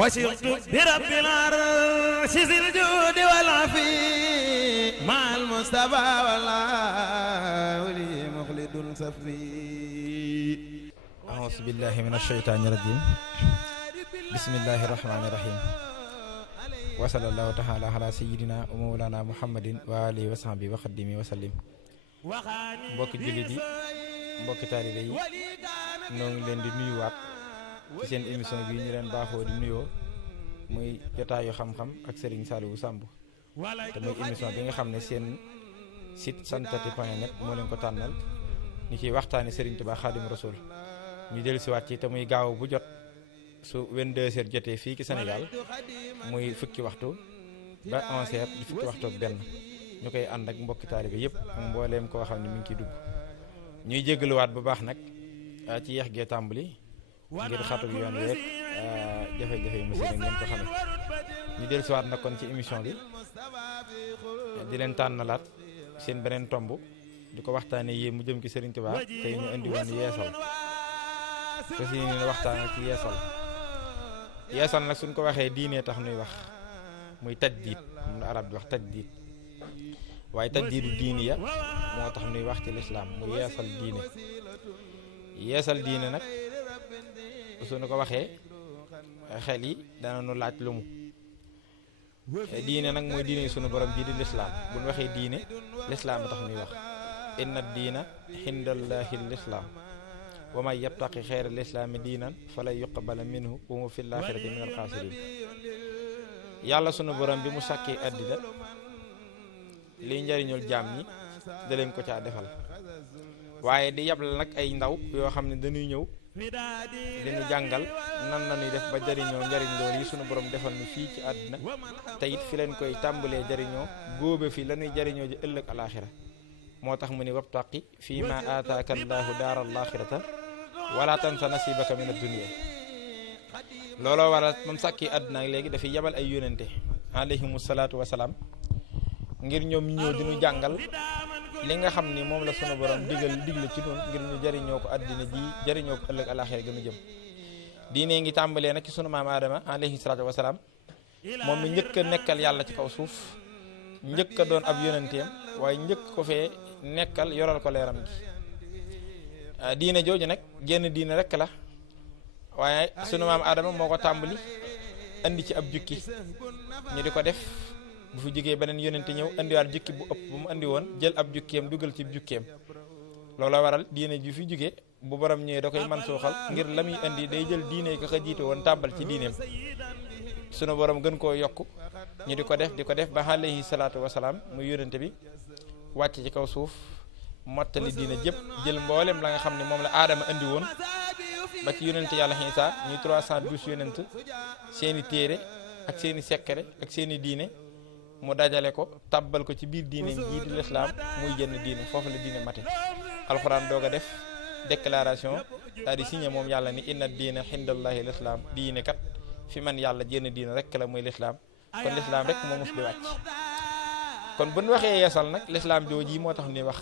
وسرت برب العرش ذي الجود والعفي مع المصطفى والله لي مخلد صفي أعوذ بالله من الشيطان الرجيم بسم الله الرحمن الرحيم وصلى الله تعالى على سيدنا ومولانا محمد وآله وصحبه وخدمه وسلم mbokki jullit yi mbokki taalibe yi ñoo ngi leen di nuyuwaat ci seen émission bi ñu leen baaxoo di nuyoo muy jotaayu xam-xam ak Serigne Saliou Samb te muy émission bi nga xam ne seen site santati.net moo leen ko tànnal ñu ciy waxtaani Serigne Touba Khadim Rasoul ñu dellusiwaat ci te muy gaaw bu jot su 22h jotee fii ci Sénégal muy fukki waxtu ba 11h di fukki waxtu ak benn ñu koy ànd ak mbokki taalibe yëpp ak mbooleem koo xam ne mi ngi ciy dugg ñuy jégaluwaat bu baax nag ci yeex gee tàmbali ngir xatu yoon week jafe-jafe yi monsieur ngeen ko xamee ñu dellusiwaat nag kon ci émission bi di leen tànnalaat seen beneen tomb di ko waxtaanee yéen mu jëm ci Serigne Touba tey ñu indi woon yeesal te si ñu waxtaan ci yeesal nag suñ ko waxee diine tax nuy wax muy tajdiid moom la arab di wax tajdiid waaye tajdiidu diini ya moo tax nuy wax ci lislaam mu yeesal diine nag suñu ko waxee xel yi dana nu laaj lu mu diine nag mooy diine yi sunu borom bii di lislaam bu ñu waxee diine lislaam a tax nuy wax inna diina xindallahi lislaam wa man yabtaqi xeyra lislaami diinan falan yuqbala minhu wa huwa fil aaxirati minal xaasiriin yàlla sunu borom bi mu sàkkee àddina liy njariñul jaam ñi da leen ko caa defal waaye di yabal nag ay ndaw yoo xam ne dañuy ñëw dañu jàngal nan la ñuy def ba jariñoo njariñ loolu yi sunu borom defal nu fii ci àddina te it fi leen koy tàmbalee jariñoo góobe fi la ñuy jariñoo ji ëllëg alaaxira moo tax mu ni wabtaqi fii ma aataaka allaahu daara alaaxirata wala tansa nasibaka min ad-dunya looloo waral moom sàkki àddina ak léegi dafay yabal ay yónente alayhimu salaatu wasalaam ngir ñoom ñu ñëw di ñu jàngal li nga xam ni moom la sunu borom digle ci noonu ngir ñu jariñoo ko àddina ji jariñoo ko ëllëg alaaxira gënu jëm diine ngi tàmbalee nag ci sunu maam Adama alayhi salaatu wasalaam moom mi njëkk a nekkal yàlla ci kaw suuf njëkk a doon ab yónenteem waaye njëkk ko fee nekkal yoral ko leeram gi diine jooju nag genn diine rek la waaye sunu maam Adama moo ko tàmbali andi ci ab jukki ñu di ko def bu fi jógee beneen yónente ñëw indiwaat jukki bu ëpp bu mu andi woon jël ab jukkeem dugal ci jukkeem looloo waral diine ji fi jógee bu borom ñëwee da koy man suuxal ngir la muy indi day jël diine yi ko xa jiite woon tàbbal ci diineem sunu borom gën koo yokk ñu di ko def ba alayhi salaatu wasalaam muy yónente bi wàcc ci kaw suuf mottali diine jëpp jël mboolem la nga xam ne moom la aadama andi woon ba ci yónente yàlla Iisaa ñuy 312 yónent seeni téere ak seeni sekkere ak seeni diine mu dajale ko tabbal ko ci biir diine jii di lislaam muy jënn diine foofu la diine mate alxuraan doog a def déclaration daal di signé moom yàlla ni inna diina xindallahi lislaam diine kat fi man yàlla jënn diine rek la muy lislaam kon lislaam rek moo mus di wàcc kon bu ñu waxee yeesal nag lislaam jooji moo tax ni wax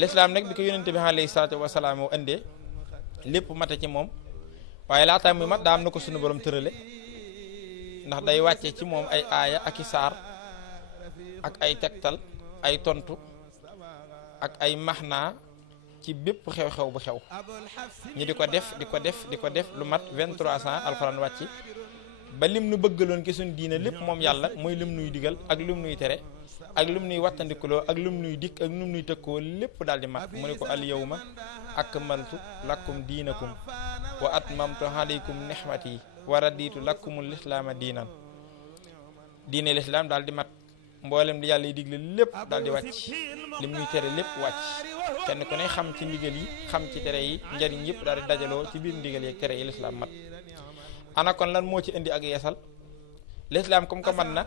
lislaam nag bi ko yónente bi alayhi salaatu wasalaam moo indee lépp mate ci moom waaye laata muy mat daa am na ko suñu borom tërale ndax day wàcce ci moom ay aaya ak i saar ak ay tegtal ay tontu ak ay maxnaa ci bépp xew-xew bu xew ñi di ko def lu mat 2300 alxuraan wàcc ba lim nu bëggaloon ki suñ diine lépp moom yàlla mooy lim nuy digal ak lim nuy tere ak lim nuy wattandikuloo ak lim nuy dikk ak lim nuy tëkkoo lépp daal di mat mu ne ko al yawma akmaltu lakum diinakum wa atmamtu alaykum nihmati wa raditu lakumul islaama diinan diine lislaam daal di mat mboolem di yàlla yi digle lépp daal di wàcc lim ñuy tere lépp wàcc kenn ku ne xam ci ndigal yi xam ci tere yi njariñ yëpp daal di dajaloo ci biir ndigal yi ak tere yi lislaam mat ana kon lan moo ci indi ak yeesal lislaam comme que man na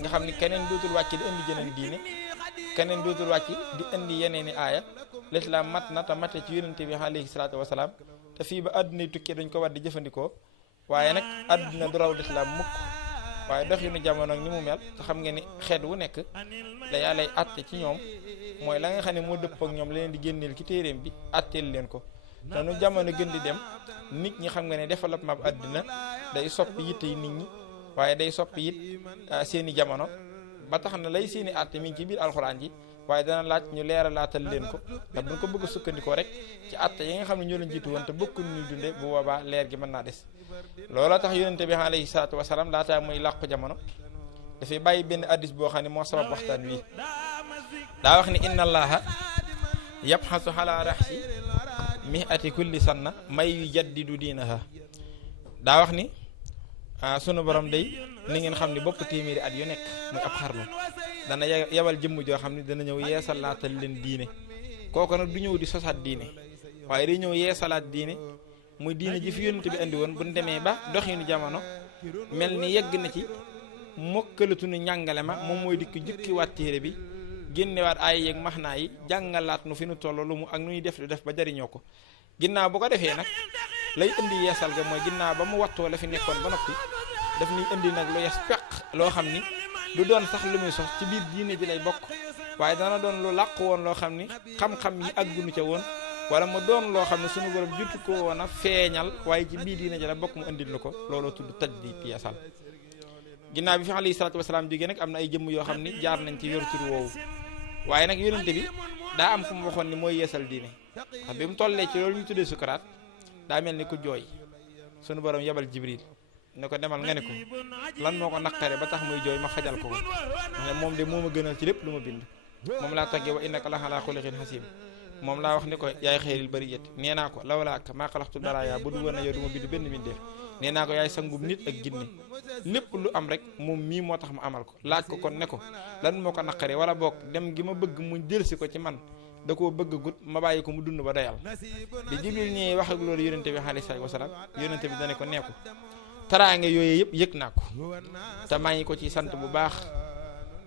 nga xam ni keneen dootul wàcc di indi jeneen diine keneen dootul wàcc di indi yeneeni aaya lislaam mat na te mate ci yonente bi alayhi salaatu wasalaam te fii ba àdduna tukkee dañ ko war di jëfandikoo waaye nag àdduna du raw lislaam mukk waaye doxinu jamono ni mu mel te xam nga ni xeet wu nekk la yàllay àtte ci ñoom mooy la nga xam ne moo dëpp ak ñoom la leen di génneel ci téeréem bi àtteel leen ko te nu jamono gën di dem nit ñi xam nga ne développement bu àddina day soppi yitte yi nit ñi waaye day soppi it seeni jamono ba tax na lay seeni àtte mi ngi ci biir alxuraan ji waaye dana laaj ñu leeralaatal leen ko ndax buñ ko bëgg a sukkandikoo rek ci àtte yi nga xam ne ñoo leen jiitu woon te bokku ñu dunde bu boobaa leer gi mën naa des loola tax yonente bi alayhi salaatu wasalaam laataa muy làqu jamono dafay bàyyi benn addis boo xam ne moo sabab waxtaan wi daa wax ni inna allaha yabxasu ala raxsi mihati kulli sanna may yu jaddidu diinaha daa wax ni sunu borom day ni ngeen xam ni bopp téeméeri at yu nekk muy ab xarnu dana yebal jëmm joo xam ne dana ñëw yeesal laatal leen diine kooku nag du ñëw di sosaat diine waaye day ñëw yeesalaat diine muy diine ji fi yonent bi andi woon bu ñu demee ba doxinu jamono mel ni yegg na ci mokkalatuñu njàngale ma moom mooy dikk jukkiwaat téere bi génnewaat ay yeeg maxnaa yi jàngalaat nu fi nu toll lu mu ak nu ñuy def ba jariñoo ko ginnaaw bu ko defee nag lay indi yeesal ga mooy ginnaaw ba mu wattoo la fi nekkoon ba noppi daf ñuy indi nag lu yes peq loo xam ni du doon sax lu muy sos ci biir diine ji lay bokk waaye dana doon lu làq woon loo xam ni xam-xam yi àggunu ca woon wala mu doon loo xam ne suñu borom jutu ko woon a feeñal waaye ci biir diine ji la bokk mu indil lu ko looloo tudd tajdiid yeesal ginnaaw bi fi alayhi salaatu wasalaam jógee nag am na ay jëmm yoo xam ni jaar nañ ci yor tur woowu waaye nag yonente bi daa am fu mu waxoon ni mooy yeesal diine wax bi mu tollee ci loolu ñu tuddee sukaraat daa mel ni ku jooy sunu borom yebal jibril ne ko demal nga ne ko lan moo ko naqare ba tax muy jooy ma fajal ko wax ne moom de moo ma gënal ci lépp lu ma bind moom laa taggee wa innaka la ala xuluqin xasim moom laa wax ni ko yaay xeyril bariyat nee naa ko lawlaaka maa xalaxtul baraaya bu du woon na yow du ma bind benn mbindeef nee naa ko yaay sangum nit ak jinne lépp lu am rek moom mii moo tax mu amal ko laaj ko kon ne ko lan moo ko naqare wala boog dem gi ma bëgg mu delsi ko ci man da koo bëgg gut ma bàyyi ko mu dund ba doyal bi jibril ñëwee wax ak loolu yonente bi alayhi salaatu wasalaam yonente bi dane ko nee ko taraange yooyu yëpp yëg naa ko te maa ngi ko ci sant bu baax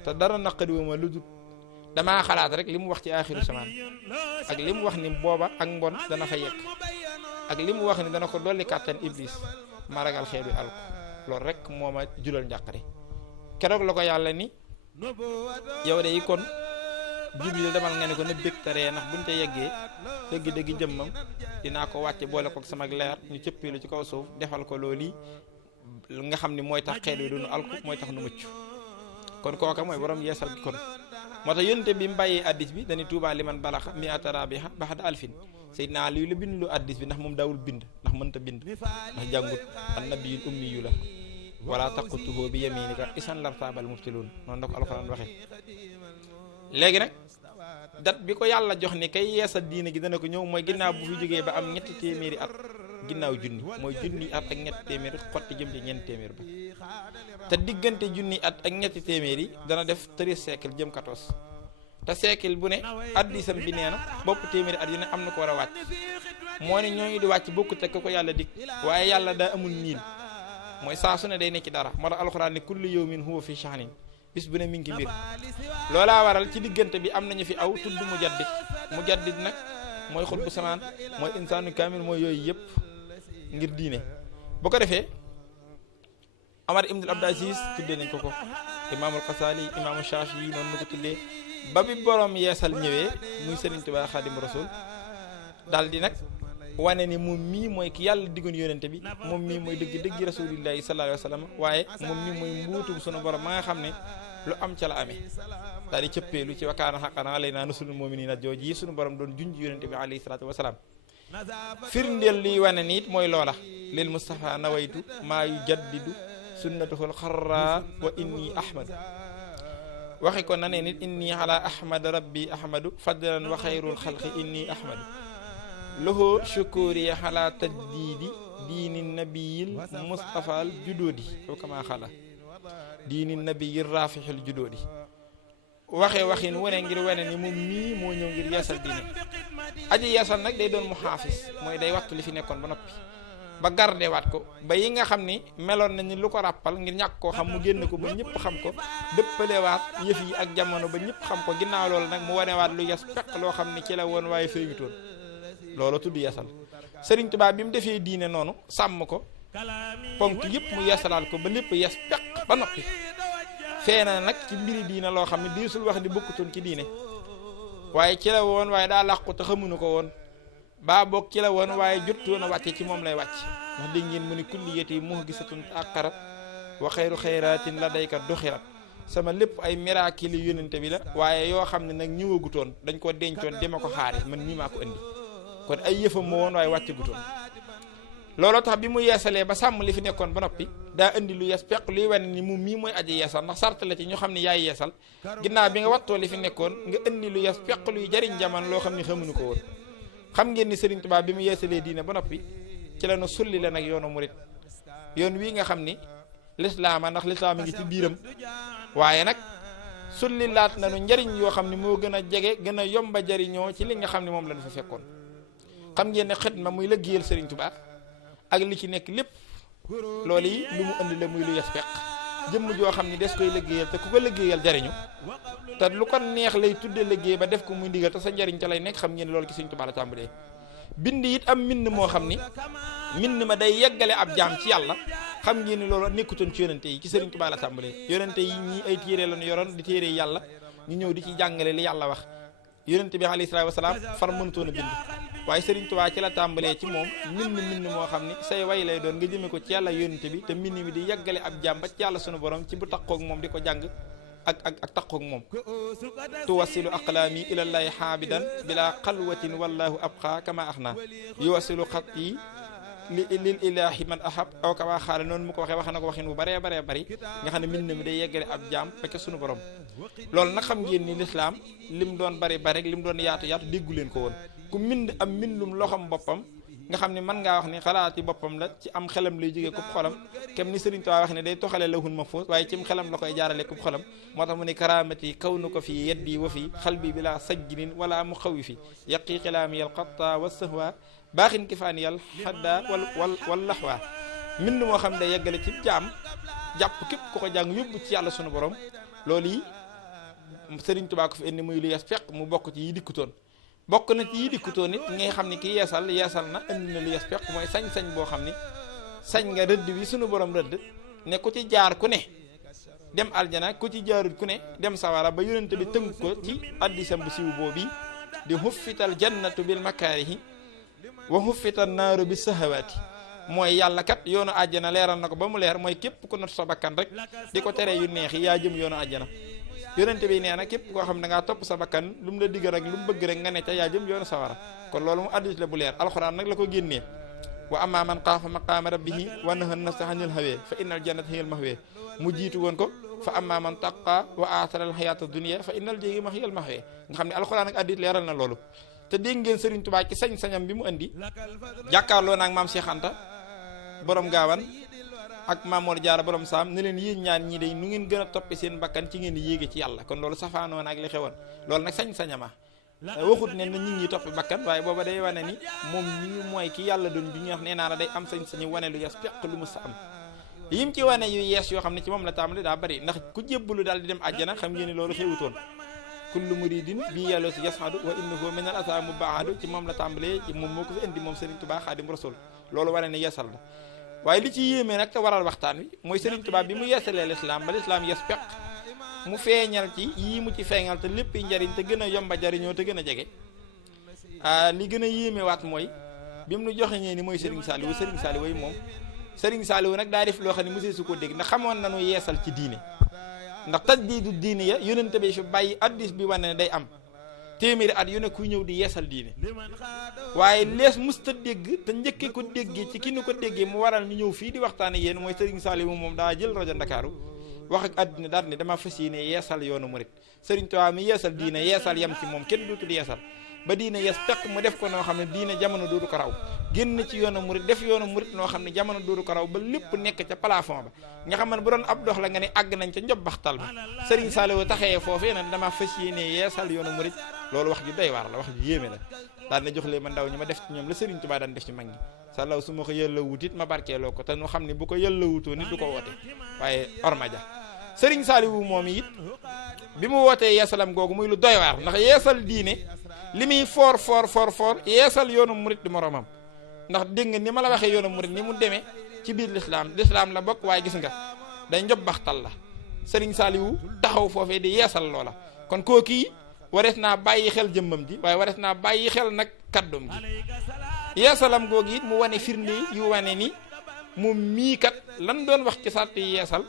te dara naqariwuma lu dul damaa xalaat rek li mu wax ci aaxiru samaan ak li mu wax ni booba ak mbon dana fa yegg ak li mu wax ni dana ko dolli kàttan iblis ma ragal xeetu alko loolu rek moo ma julal njàqare keroog la ko yàlla ni yow de yi kon jibril demal nga ne ko na bég taree ndax buñ te yeggee dëgg-dëgg jëmmam dinaa ko wàcce boole ko sama leer ñu cëppeelu ci kaw suuf defal ko loolu yi nga xam ni mooy tax xeet wi duñu alku mooy tax nu mucc kon kooka mooy borom yeesal gi kon moo tax yonente bi mu bàyyee addis bi dañuy tuubaa li man balaxa mi atarabiha baxda alfin Seydina Aliyu la bind lu addis bi ndax moom daawul bind ndax mënta bind ndax jàngut annabiyul ummi yu la wala taqutuhu bi yaminika isan lartaabal mubtiluun noonu da ko alxuraan waxee léegi nag dat bi ko yàlla jox ni kay yeesal diine gi dana ko ñëw mooy ginnaaw bu fi jógee ba am ñetti téeméeri at ginnaaw junni mooy junni at ak ñetti téeméeri xotti jëm ci ñeenti téeméer ba te diggante junni at ak ñetti téeméer yi dana def 13 siècle jëm 14 te siècle bu ne addisam bi nee na bopp téeméeri at yu ne am na ko war a wàcc moo ne ñooñu di wàcc bokkut ak ko yàlla dig waaye yàlla daa amul niil mooy saa su ne day nekk ci dara moo tax alxuraan ne kullu yawmin huwa fi sha'nin bis bu ne mi ngi mbir loolaa waral ci diggante bi am nañu fi aw tudd mujaddid nag mooy xutbu samaan mooy insaanu kaamil mooy yooyu yëpp ngir diine bu ko defee Omar ibn Abdul Aziz tuddee nañ ko imaamul Xasaali imaamu Shaafi yi noonu na ko tuddee ba bi borom yeesal ñëwee muy Sëriñ Tuubaa Xaadimu Rasuul daal di nag wane ni moom mii mooy ki yàlla diggoon yonente bi moom mii mooy dëgg rasulillahi sallallahu alayhi wa sallam waaye moom mii mooy mbuutum sunu borom ma nga xam ne lu am ca la amee daal di cëppeelu ci wakaana xaqan alaynaa nasrul mu'miniina jooju yi sunu borom doon junj yonente bi alayhi salaatu wa salaam firndeel liy wane ni it mooy loola lil Mustafa nawaytu maa yu jaddidu sunnatuhul xarra wa inni ahmad waxi ko na ne nit inni ala ahmad rabbi ahmadu fadlan wa xayrul xalqi inni ahmadu loxo shukuri xalaa tajdiidi diini nabiyil mustafal judoodi aw kama xala diini nabiyil rafixil judoodi waxin wane ngir wane ni moom mii moo ñëw ngir yeesal diine aji yeesal nag day doon mu xaafis mooy day wattu li fi nekkoon ba noppi ba garde waat ko ba yi nga xam ni meloon nañu lu ko ràppal ngir ñàkk koo xam mu génn ko ba ñëpp xam ko dëppalewaat yëf yi ak jamono ba ñëpp xam ko ginnaaw loolu nag mu wanewaat lu yes peq loo xam ni ci la woon waaye féewitoon loolu tudd yeesal Sëriñ Tuubaa bi mu defee diine noonu sàmm ko ponk yëpp mu yeesalaal ko ba lépp yes peq ba noppi feena nag ci mbiri diine loo xam ne diisul wax di bokkutoon ci diine waaye ci la woon waaye daa làqu te xamuñu ko woon baa boog ci la woon waaye jotoon a wàcce ci moom lay wàcc ndax dégg ngeen mu ni kulliyati muhgisatun aqarat wa xayru xayratin la dayka duxirat sama lépp ay miracle yu yónnente bi la waaye yoo xam ne nag ñëwagutoon dañ ko dencoon dema ko xaare man mii maa ko indi kon ay yëfam moo woon waaye wàccagutoon looloo tax bi mu yeesalee ba sàmm li fi nekkoon ba noppi daa indi lu yees peq luy wane ni mu mii mooy aji yeesal ndax sart la ci ñu xam ne yaay yeesal ginnaaw bi nga wattoo li fi nekkoon nga indi lu yees peq luy jariñ jamono loo xam ne xamuñu ko woon xam ngeen ni Serigne Touba bi mu yeesalee diine ba noppi ci la nu sulli la nag yoonu murit yoon wii nga xam ni lislaama ndax lislaam ngi ci biiram waaye nag sulli laat na nu njariñ yoo xam ne moo gën a jege gën a yomba jariñoo ci li nga xam ne moom la nu fa fekkoon xam ngeen ne xidma muy liggéeyal Serigne Touba ak li ci nekk lépp loolu yi lu mu indi la muy lu yes peq jëmm joo xam ni des koy liggéeyal te ku ko liggéeyal jariñu te lu ko neex lay tudde liggéey ba def ko muy ndigal te sa njariñ ca lay nekk xam ngeen loolu ci Serigne Touba la tàmbalee bind it am mbind moo xam ni mbind ma day yeggale ab jaam ci yàlla xam ngeen ni loolu nekkutoon ci yonente yi ci Serigne Touba la tàmbalee yonente yi ñii ay téere lañu yoroon di téere yàlla ñu ñëw di ci jàngale li yàlla wax yonente bi alayhi salaatu wasalaam far mënutoon a bind waaye Serigne Touba ci la tàmbalee ci moom mbind moo xam ni say way lay doon nga jëme ko ci yàlla yonente bi te mbind mi di yeggale ab jaam ba ci yàlla sunu borom ci bu taqoog moom di ko jàng ak taqoog moom tuwasilu aqlaami ilallahi xaabidan bila xalwatin wallahu abqa kama axna yuwasilu xat yi lil ilahi man ahab aw kama xaala noonu mu ko waxee wax na ko waxin bu baree bari nga xam ne mbind mi day yeggale ab jaam ba ca sunu borom loolu nag xam ngeen ni lislaam lim doon bari rek lim doon yaatu déggu leen ko woon ku mbind am mbindum loxam boppam nga xam ne mën ngaa wax ni xalaati boppam la ci am xelam lay jógee kub xolam kem ni Serigne Touba wax ne day toxale lahun mahfuz waaye cim xelam la koy jaarale kub xolam moo tax mu ne karamati kaw nu ko fii yeddi wa fii xalbi bi la sajjinin wala mu xawi fi yaqi xilaami yal qatta wa sahwa baaxin kifaani yal xadda wal laxwa mbind moo xam ne day yeggale ci jaam jàpp képp ku ko jàng yóbbu ci yàlla sunu borom loolu yi Serigne Touba ko fi indi muy lu yes fekk mu bokk ci yi dikkutoon bokk na ci yi dikkutoon nit ngay xam ne ki yeesal na indi na lu yes peq mooy sañ-sañ boo xam ni sañ nga rëdd bi sunu borom rëdd ne ku ci jaar ku ne dem aljana ku ci jaarut ku ne dem sawara ba yonente bi tënk ko ci addisam bu siw boobu di huffital jannatu bil makaarihi wa huffital naaru bis sahawaati mooy yàlla kat yoonu àjjana leeral na ko ba mu leer mooy képp ku not sa bakkan rek di ko tere yu neex yi yaa jëm yoonu àjjana yonente bi nee na képp koo xam ne da ngaa topp sa bakkan lu mu la digg rek lu mu bëgg rek nga ne ca yaa jëm yoonu sawara kon loolu mu addis la bu leer alxuraan nag la ko génnee wa amma man xaafa maqaama rabbihi wa naha nafsa anil hawaa fa innal jannata hiyal mahwaa mu jiitu woon ko fa amma man taqaa wa aatara al hayaata dunya fa innal jahima hiyal mahwaa nga xam ne alxuraan ak addis leeral na loolu te dégg ngeen Serigne Touba ci sañ-sañam bi mu indi jàkkaarloo naag maam Cheikh Anta borom gaawan ak Mamoor Jaara borom saam ne leen yéen ñaan ñii day nu ngeen gën a toppe seen bakkan ci ngeen di yéege ci yàlla kon loolu safaanoon ak li xewoon loolu nag sañ-sañama waxut ne na ñit ñi toppe bakkan waaye booba day wane ni moom ñi mooy ki yàlla doon bi ñu wax nee naa la day am sañ-sañu wane lu yes peq lu mu sa am yim ci wane yu yees yoo xam ne ci moom la tàmbali daa bari ndax ku jébbalu daal di dem àjjana xam ngeen ni loolu xewutoon kullu muridin bi yàlloo si yasadu wa innahu min al asa mubaadu ci moom la tàmbalee ci moom moo ko fi indi moom Serigne Touba Xaadim Rasul loolu wane ne yeesal la waaye li ci yéemee nag te waral waxtaan wi mooy Serigne Touba bi mu yeesalee lislaam ba lislaam yes peq mu feeñal ci yii mu ci feeñal te lépp njariñ te gën a yomba jariñoo te gën a jege li gën a yéeme waat mooy bi mu nu joxe ñee ni mooy Serigne Saliou yi moom Serigne Saliou nag daa def loo xam ne mosee su ko dégg ndax xamoon nañu yeesal ci diine ndax tajdiidu diine ya yonente bi fi bàyyi addis bi wane ne day am téeméeri at yu ne kuy ñëw di yeesal diine waaye lees musta dégg te njëkkee ko déggee ci ki nu ko déggee mu waral ñu ñëw fii di waxtaane yéen mooy Serigne Saliou moom daa jël rajo Ndakaaru wax ak àddina daal ne dama fas yéene yeesal yoonu murit Serigne Touba mi yeesal diine yeesal yam ci moom kenn dootul yeesal ba diine yes peq mu def ko noo xam ne diine jamono doodu ko raw génn ci yoonu murit def yoonu murit noo xam ne jamono doodu ko raw ba lépp nekk ca plafond ba nga xam ne bu doon ab dox la nga ne àgg nañ ca njobbaxtal ba Serigne Saliou taxee foofee nag dama fas yéene yeesal yoonu murit loolu wax ju doy waar la wax ju yéeme la daal na jox leen ma ndaw ñi ma def ci ñoom la Serigne Touba daan def ci mag ñi salaw su ma ko yëlla wutit ma barkeeloo ko te nu xam ne bu ko yëlla wutoo nit du ko woote waaye ormaja Serigne Saliou moom it bi mu wootee yeesalam googu muy lu doy waar ndax yeesal diine li muy foor yeesal yoonu murit di moromam ndax dégg nga ni ma la waxee yoonu murit ni mu demee ci biir lislaam la bokk waaye gis nga day njobbaxtal la Serigne Saliou taxaw foofee di yeesal loola kon kookii warees naa bàyyi xel jëmmam ji waaye warees naa bàyyi xel nag kàddoom gi. yeesalam googu it mu wane firnde yu wane ni moom mii kat lan doon wax ci sart yi yeesal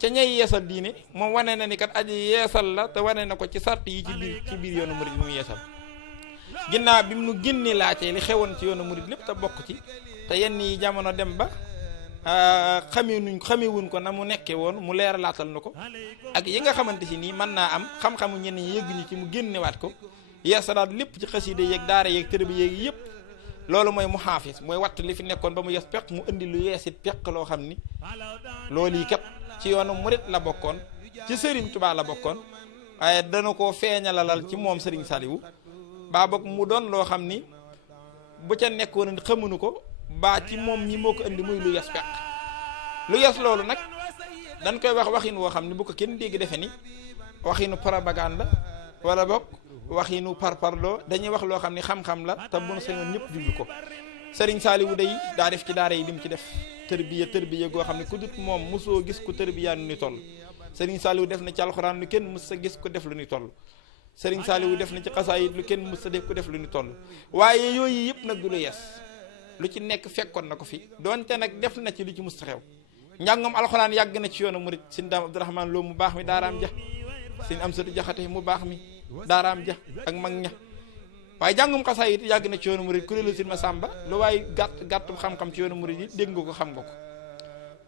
ca ñay yeesal diine moom wane na ni kat aji yeesal la te wane na ko ci sart yi ci biir yoonu murid mu yeesal. ginnaaw bi mu génne laajte li xewoon ci yoonu murid lépp te bokk ci te yenn yi jamono dem ba xamewuñ ko na mu nekkee woon mu leeralaatal na ko ak yi nga xamante si nii mën naa am xam-xamu ñenn ñi yëgguñu ci mu génnewaat ko yeesalaat lépp ci xasida yeeg daara yeeg tërbi yeeg yëpp. loolu mooy mu xaafis mooy wattu li fi nekkoon ba mu yes peq mu indi lu yeesit peq loo xam ni loolu yi kat ci yoonu murid la bokkoon ci Serigne Touba la bokkoon waaye dana ko feeñalalal ci moom Serigne Saliou baa bokk mu doon loo xam ni bu ca nekkoon xamuñu ko baa ci moom ñi moo ko indi muy lu yes peq lu yes loolu nag dañ koy wax waxin woo xam ni bu ko kenn dégg defe ni waxinu propagande wala bokk waxinu parparloo dañuy wax loo xam ni xam-xam la te bu nu sañoon ñëpp jublu ko. Serigne Saliou day daa def ci daara yi lim ci def tërbiya goo xam ne ku dut moom mosoo gis ku tërbiya nu ni toll. Serigne Saliou def na ci alxuraan lu kenn mës sa gis ko def lu ni toll. Serigne Saliou def na ci xasaayit lu kenn mës sa def ko def lu ni toll waaye yooyu yëpp nag du lu yees lu ci nekk fekkoon na ko fi donte nag def na ci lu ci mës sa xew. njàngam alxuraan yàgg na ci yoonu murid Sëñ Daam Abdourahmane Lo mu baax mi daaraam ja Sëñ Amsatu Jaxate mu baax mi daaraam ja ak mag ña waaye jàngum xasaayit yàgg na ci yoonu murid kuréelu Sëñ Masamba lu waaye gàttum xam-xam ci yoonu murid yi dégg nga ko xam nga ko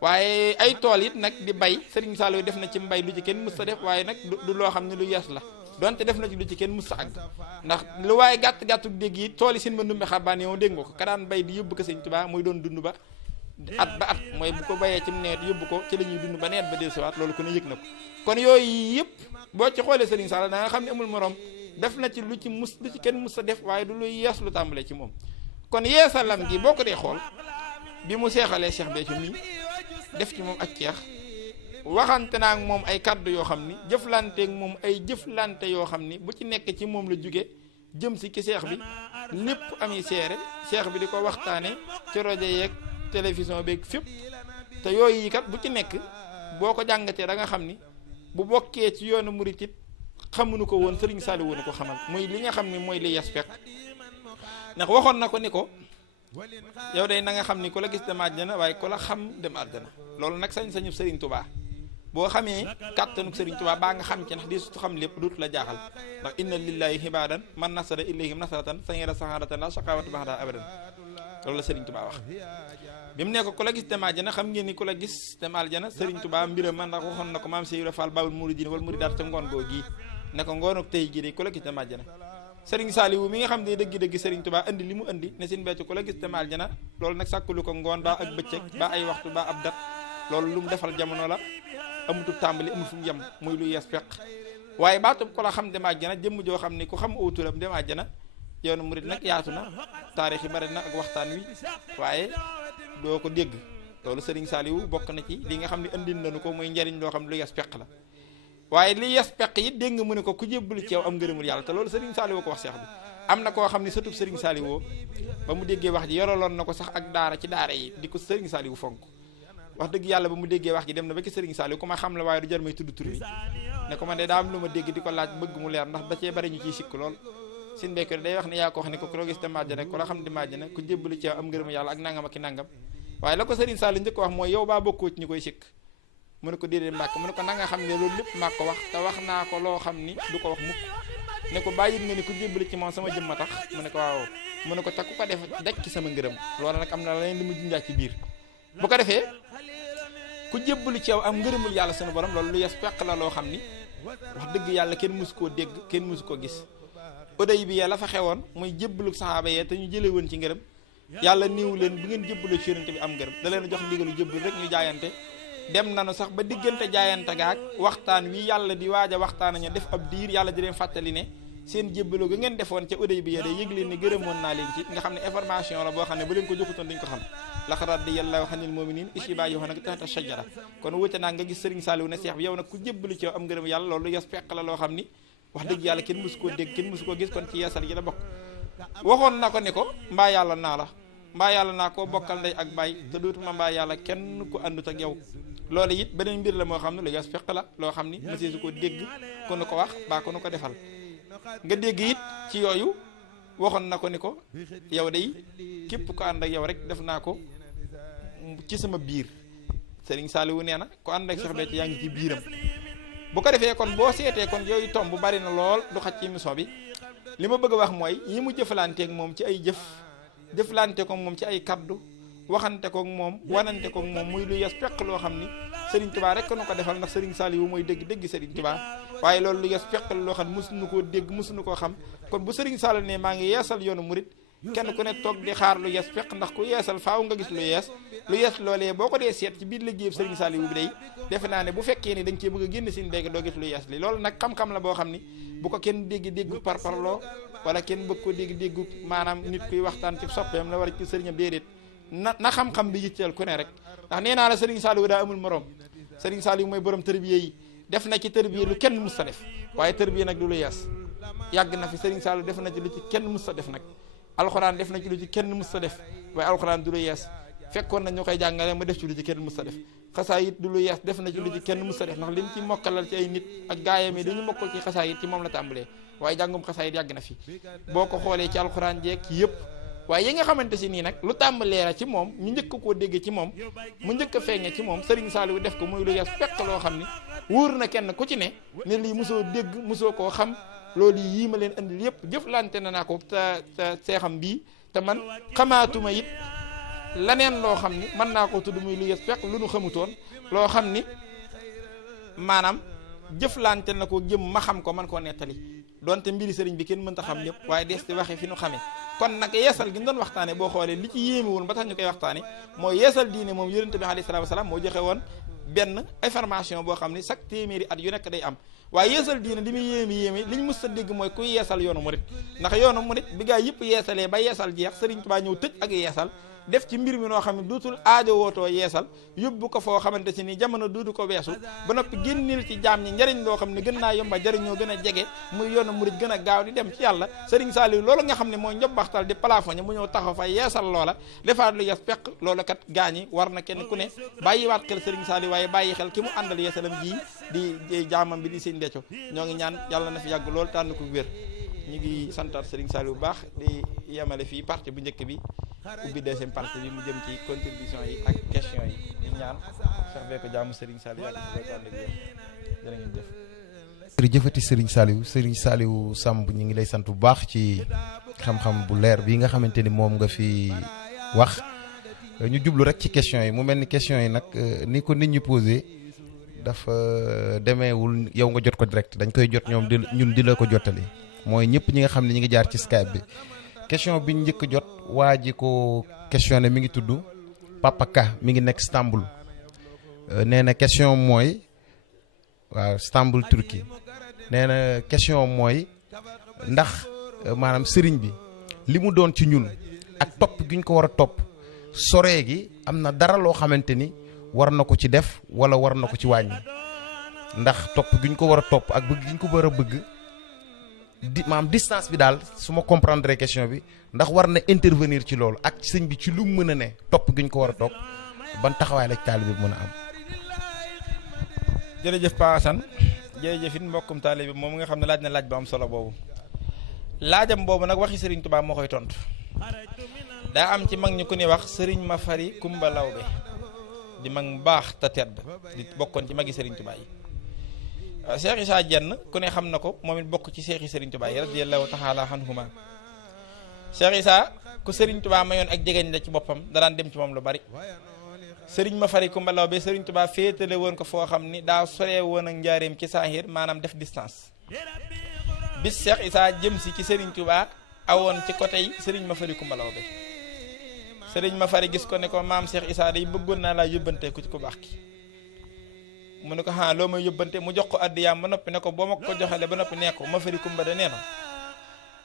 waaye ay tool it nag di bay Serigne Saliou def na ci mbay lu ci kenn mës sa def waaye nag du loo xam ne lu yees la donte def na ci lu ci kenn mës sa àgg ndax lu waaye gàttu dégg yi tool yi Sëñ ma ndumbe xabaan yow dégg nga ko ka daan bay di yóbbu ko Sëñ Tuubaa mooy doon dund ba at mooy bu ko bayee ci nawet yóbbu ko ci la ñuy dund ba nawet ba dellusiwaat loolu ko ne yëg na ko kon yooyu yëpp boo ci xoolee Serigne Saliou da nga xam ne amul morom def na ci lu ci kenn mus sa def waaye du luy yees lu tàmbalee ci moom kon yeesalam gi boo ko dee xool bi mu seexalee Cheikh Béthio mii def ci moom ak ceex waxante naa ak moom ay kàddu yoo xam ni jëflanteeg moom ay jëflante yoo xam ni bu ci nekk ci moom la jóge jëm si ci seex bi lépp ami seere seex bi di ko waxtaane ci rajo yeeg télévision beeg fépp te yooyu yi kat bu ci nekk boo ko jàngatee da nga xam ni bu bokkee ci yoonu murit it xamuñu ko woon Serigne Saliou woon ko xamal muy li nga xam ni mooy li yes fekk ndax waxoon na ko ni ko yow day na nga xam ni ku la gis dem àjjana waaye ku la xam dem àjjana loolu nag sañ-sañu Serigne Touba boo xamee kàttanuk Serigne Touba baa nga xam ci ndax di su xam lépp dootu la jaaxal ndax inna lillahi ibadan man nasara ilayhim nasratan sañera saxaadatan la shaqawatu baxda abadan loolu la Serigne Touba wax bi mu ne ko ku la gis dem àjjana xam ngeen ni ku la gis dem àjjana Serigne Touba mbiram man ndax waxoon na ko maam Seydou Fall Babul Mouridine wala Mouridaat ca ngoon goo gii ne ko ngoonuk tey jii de ku la gis dem àjjana Serigne Saliou mi nga xam ne dëgg-dëgg Serigne Touba indi li mu indi ne Sëñ Béthio ku la gis dem àjjana loolu nag sàkkulu ko ngoon baa ak bëccëg baa ay waxtu baa ab dat loolu lu mu defal jamono la amutub tàmbali amul fu mu yem muy lu yees peq waaye baatub ko la xam dem àjjana jëmm joo xam ni ku xam awturam dem àjjana yoonu murid nag yaatu na taarix yi bari na ak waxtaan wi waaye doo ko dégg loolu Serigne Saliou bokk na ci li nga xam ne indi nañu ko muy njariñ loo xam ne lu yes peq la waaye li yes peq yi dégg nga mu ne ko ku jébbalu ci yow am ngërëmul yàlla te loolu Serigne Saliou ko wax seex bi am na koo xam ne sëtub Serigne Saliou ba mu déggee wax ji yoroloon na ko sax ak daara ci daara yi di ko Serigne Saliou fonk wax dëgg yàlla ba mu déggee wax ji dem na ba ci Serigne Saliou ku ma xam la waaye du jar may tudd tur bi ne ko man de daa am lu ma dégg di ko laaj bëgg mu leer ndax da cee bari ñu ciy sikk lool Sëñ Béthio day wax ne yaa ko wax ne ko ku la gis dem àjjana ku la xam dem àjjana ku jébbalu ci yow am ngërëm yàlla ak nangam ak i nangam waaye la ko Serigne Saliou njëkk wax mooy yow baa bokkoo ci ñu koy sikk mu ne ko déedéet Mbàkke mu ne ko na nga xam ne loolu lépp maa ko wax te wax naa ko loo xam ni du ko wax mukk ne ko bàyyi nga ni ku jébbalu ci moom sama jëm ma tax mu ne ko waaw mu ne ko te ku ko def daj ci sama ngërëm loolu nag am na leneen li mu junjaat ci biir bu ko defee ku jébbalu ci yow am ngërëmul yàlla sunu borom loolu lu yes peq la loo xam ni wax dëgg yàlla kenn musu koo dégg kenn musu koo gis oday bi la fa xewoon muy jébbalu saxaaba yee te ñu jëlee woon ci ngërëm yàlla niiw leen bu ngeen jébbaloo ci yonent bi am ngërëm da leen jox ndigalu jébbalu rek ñu jaayante dem nanu sax ba diggante jaayante gaak waxtaan wi yàlla di waaj a waxtaan nañu def ab diir yàlla di leen fàttali ne seen jébbaloo ga ngeen defoon ca oday bi day yëg leen ne gërëmoon naa leen ci nga xam ne information la boo xam ne ba leen ko joxutoon dañ ko xam laqad radiyallahu anil mu'minin is yubayyi'unaka tahta shajara kon wute naa nga gis Serigne Saliou ne seex bi yow nag ku jébbalu ci yow am ngërëm yàlla loolu yes peq la loo xam ni wax dëgg yàlla kenn musu koo dégg kenn musu koo gis kon ci yeesal gi la bokk waxoon na ko ne ko mbaa yàlla naa la mbaa yàlla naa koo bokkal ndey ak baay te dootuma mbaa yàlla kenn ku àndut ak yow loolu it beneen mbir la moo xam ne lu yes peq la loo xam ni monsieur su ko dégg ku nu ko wax baa ku nu ko defal nga dégg it ci yooyu waxoon na ko ni ko yow day képp ko ànd ak yow rek def naa ko ci sama biir Serigne Saliou nee na ko ànd ak Cheikh Béthio yaa ngi ci biiram. bu ko defee kon boo seetee kon yooyu tomb bu bari na lool du xaj ci émission bi li ma bëgg a wax mooy yi mu jëflanteeg moom ci ay jëflante ko moom ci ay kaddu waxante ko moom wanante ko moom muy lu yes peq loo xam ni Serigne Touba rek nu ko defal ndax Serigne Saliou mooy dégg Serigne Touba waaye loolu lu yes peq loo xam ne mosuñu koo dégg mosuñu koo xam kon bu Serigne Saliou ne maa ngi yeesal yoonu murit kenn ku ne toog di xaar lu yes peq ndax ku yeesal faaw nga gis lu yees loolee boo ko dee seet ci biir liggéeyub Serigne Saliou bi day defe naa ne bu fekkee ni dañ cee bëgg a génn sin dégg doo gis lu yees li loolu nag xam-xam la boo xam ni bu ko kenn dégg parparloo wala kenn bëgg ko dégg maanaam nit kuy waxtaan ci soppeem la war ci sëriñam déedéet na xam-xam bi yitteel ku ne rek ndax nee naa la Serigne Saliou daa amul morom Serigne Saliou mooy borom tërbiye yi def na ci tërbiye lu kenn mus ta def waaye tërbiye nag du lu yees yàgg na fi Serigne Saliou def na ci lu ci kenn mus ta def nag alxuraan def na ci lu ci kenn mus ta def waaye alxuraan du lu yees fekkoon na ñu koy jàngale ma def ci lu ci kenn mus ta def xasaayit du lu yees def na ci lu ci kenn mus ta def ndax lim ci mokkalal ci ay nit ak gaayam yi dañu mokkal ci xasaayit ci moom la tàmbalee waaye jàngum xasaayit yàgg na fi boo ko xoolee ci alxuraan jeeg ci yëpp waaye yi nga xamante si nii nag lu tàmbalee la ci moom ñu njëkk koo déggee ci moom mu njëkk a feeñe ci moom Serigne Saliou def ko muy lu yees fekk loo xam ni wóor na kenn ku ci ne lii mosoo dégg mosoo koo xam loolu yii ma leen andil yëpp jëflante na naa ko te seexam bii te man xamaatuma it laneen loo xam ni mën naa ko tudd muy lu yees fekk lu nu xamutoon loo xam ni maanaam jëflante na ko jëm ma xam ko man koo nettali donte mbiri sëriñ bi kenn mënta xam ñëpp waaye dees di waxe fi nu xamee kon nag yeesal gi ñu doon waxtaane boo xoolee li ci yéeme woon ba tax ñu koy waxtaane mooy yeesal diine moom yonent bi alayhi salaatu wasalaam moo joxe woon benn information boo xam ni chaque téeméeri at yu nekk day am waaye yeesal diine li muy yéeme liñ mës a dégg mooy kuy yeesal yoonu murit ndax yoonu murit bi gaa yëpp yeesalee ba yeesal jeex Sëriñ Tuubaa ñëw tëj ak yeesal def ci mbir mi noo xam ne duutul aajo wootoo yeesal yóbbu ko foo xamante si ni jamono duudu ko weesu ba noppi génnil ci jaam ñi njariñ loo xam ne gën naa yomba jariñoo gën a jege muy yoonu murit gën a gaaw di dem ci yàlla Serigne Saliou loolu nga xam ne mooy njobbaxtal di plafonné mu ñëw taxaw fa yeesal loola defaat lu yes peq loolu kat gaañi war na kenn ku ne bàyyiwaat xel Serigne Saliou waaye bàyyi xel ki mu àndal yeesalam ji di jaamam bi di Sëñ Béthio ñoo ngi ñaan yàlla na fi yàgg lool tànn ko wér ñu ngi santaat Serigne Saliou bu baax di yemale fii partie bu njëkk bi ubbi deuxième partie bi mu jëm ci contribution yi ak question yi di ñaan Cheikh Béthio jaamu Serigne Saliou yàgg ci loolu ànd ak yéen jërë ngeen jëf. jërëjëfati Serigne Saliou Samb ñu ngi lay sant bu baax ci xam-xam bu leer bi nga xamante ni moom nga fi wax ñu jublu rek ci question yi mu mel ni question yi nag ni ko nit ñi posé dafa demeewul yow nga jot ko direct dañ koy jot ñoom ñun di la ko jottali mooy ñëpp ñi nga xam ne ñi ngi jaar ci Skype bi. question bi ñu njëkk jot waa ji ko questionné mi ngi tudd Papa Ka mi ngi nekk Istanbul nee na question mooy waaw Istanbul Turquie nee na question mooy ndax maanaam sëriñ bi li mu doon ci ñun ak topp gi ñu ko war a topp soree gi am na dara loo xamante ni war na ko ci def wala war na ko ci wàññi ndax topp gi ñu ko war a topp ak bëgg gi ñu ko war a bëgg maanaam distance bi daal su ma comprendre question bi ndax war na intervenir ci loolu ak sëñ bi ci lu mu mën a ne topp gi ñu ko war a topp ban taxawaay la ci taalibe bi mën a am. jërëjëf Pa Assane jërëjëf it mbokkum taalibe bi moom nga xam ne laaj na laaj bu am solo boobu laajam boobu nag waxi Serigne Touba moo koy tontu daa am ci mag ñi ku ne wax Serigne ma fari Kumba Lawbe di mag mu baax te tedd di bokkoon ci magi Serigne Touba yi. Cheikh Issa Diène ku ne xam na ko moom it bokk ci Cheikh Serigne Touba yi radiyallahu taala anhuma Cheikh Issa ku Serigne Touba mayoon ak jegeñ la ci boppam danaan dem ci moom lu bari Serigne ma fari Kumba Lawbe Serigne Touba féetale woon ko foo xam ni daa soree woon ak njaareem ci saahir maanaam def distance bis Cheikh Issa jëm si ci Serigne Touba awoon ci côté yi Serigne ma fari Kumba Lawbe Serigne ma fari gis ko ne ko maam Cheikh Issa day bëggoon naa laa yóbbante ku ci ko baax ki mu ne ko loo may yóbbante mu jox ko addiyaam ba noppi ne ko boo ma ko joxalee ba noppi nee ko ma fari kumba da nee na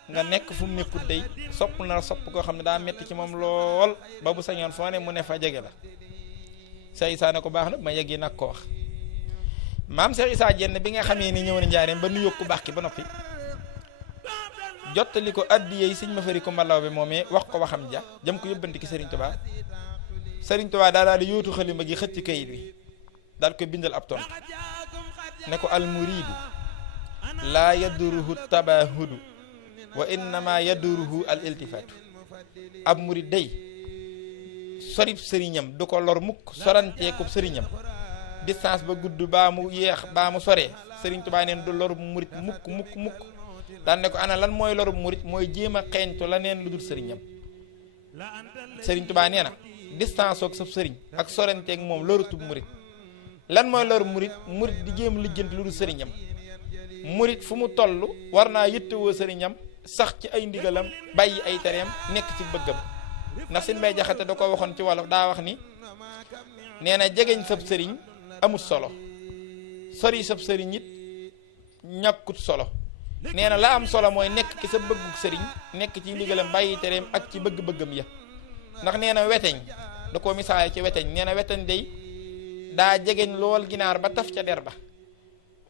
nga nekk fu mu nekkut day sopp na sopp koo xam ne daa metti ci moom lool ba bu sañoon foo ne mu ne fa jege la Cheikh Issa ne ko baax na ma yeggi nag ko wax maam Cheikh Issa Diène bi nga xamee ni ñëw na njaareem ba nuyoo ku baax ki ba noppi jottali ko addiyey sëñ ma fari Kumba Lawbe moomee wax ko waxam ja jëm ko yóbbante ki Serigne Touba daal di yóotu xalima gi xëcc kayit wi daal koy bindal ab tontu ne ko almuriidu laa yaduruhu tabahudu wa innama yaduruhu al iltifatu. ab murid day sorib sëriñam du ko lor mukk, soranteeku sëriñam distance ba gudd baa mu yeex baa mu soree Sëriñ Tuubaa neen du lorub murid mukk daan ne ko ana lan mooy lorub murid mooy jéem a xeeñtu la neen lu dul sëriñam. Sëriñ Tuubaa nee na distance ak sab sëriñ ak soranteeg moom lorutub murid. lan mooy lorub murid di jéem lijjanti lu dul sëriñam. murid fu mu toll war naa yittewoo sëriñam, sax ci ay ndigalam, bàyyi ay tereem, nekk ci bëggam. ndax Sëñ Mbay Jaxate da ko waxoon ci wolof, daa wax ni nee na jegeñ sab sëriñ amul solo, sori sab sëriñ it ñàkkut solo. nee na la am solo mooy nekk ci sa bëggug sëriñ, nekk ci ndigalam, bàyyi tereem ak ci bëgg-bëggam ya. ndax nee na weteñ da ko misaale ci weteñ, nee na weteñ day daa jegeñ lool ginaar ba taf ca der ba,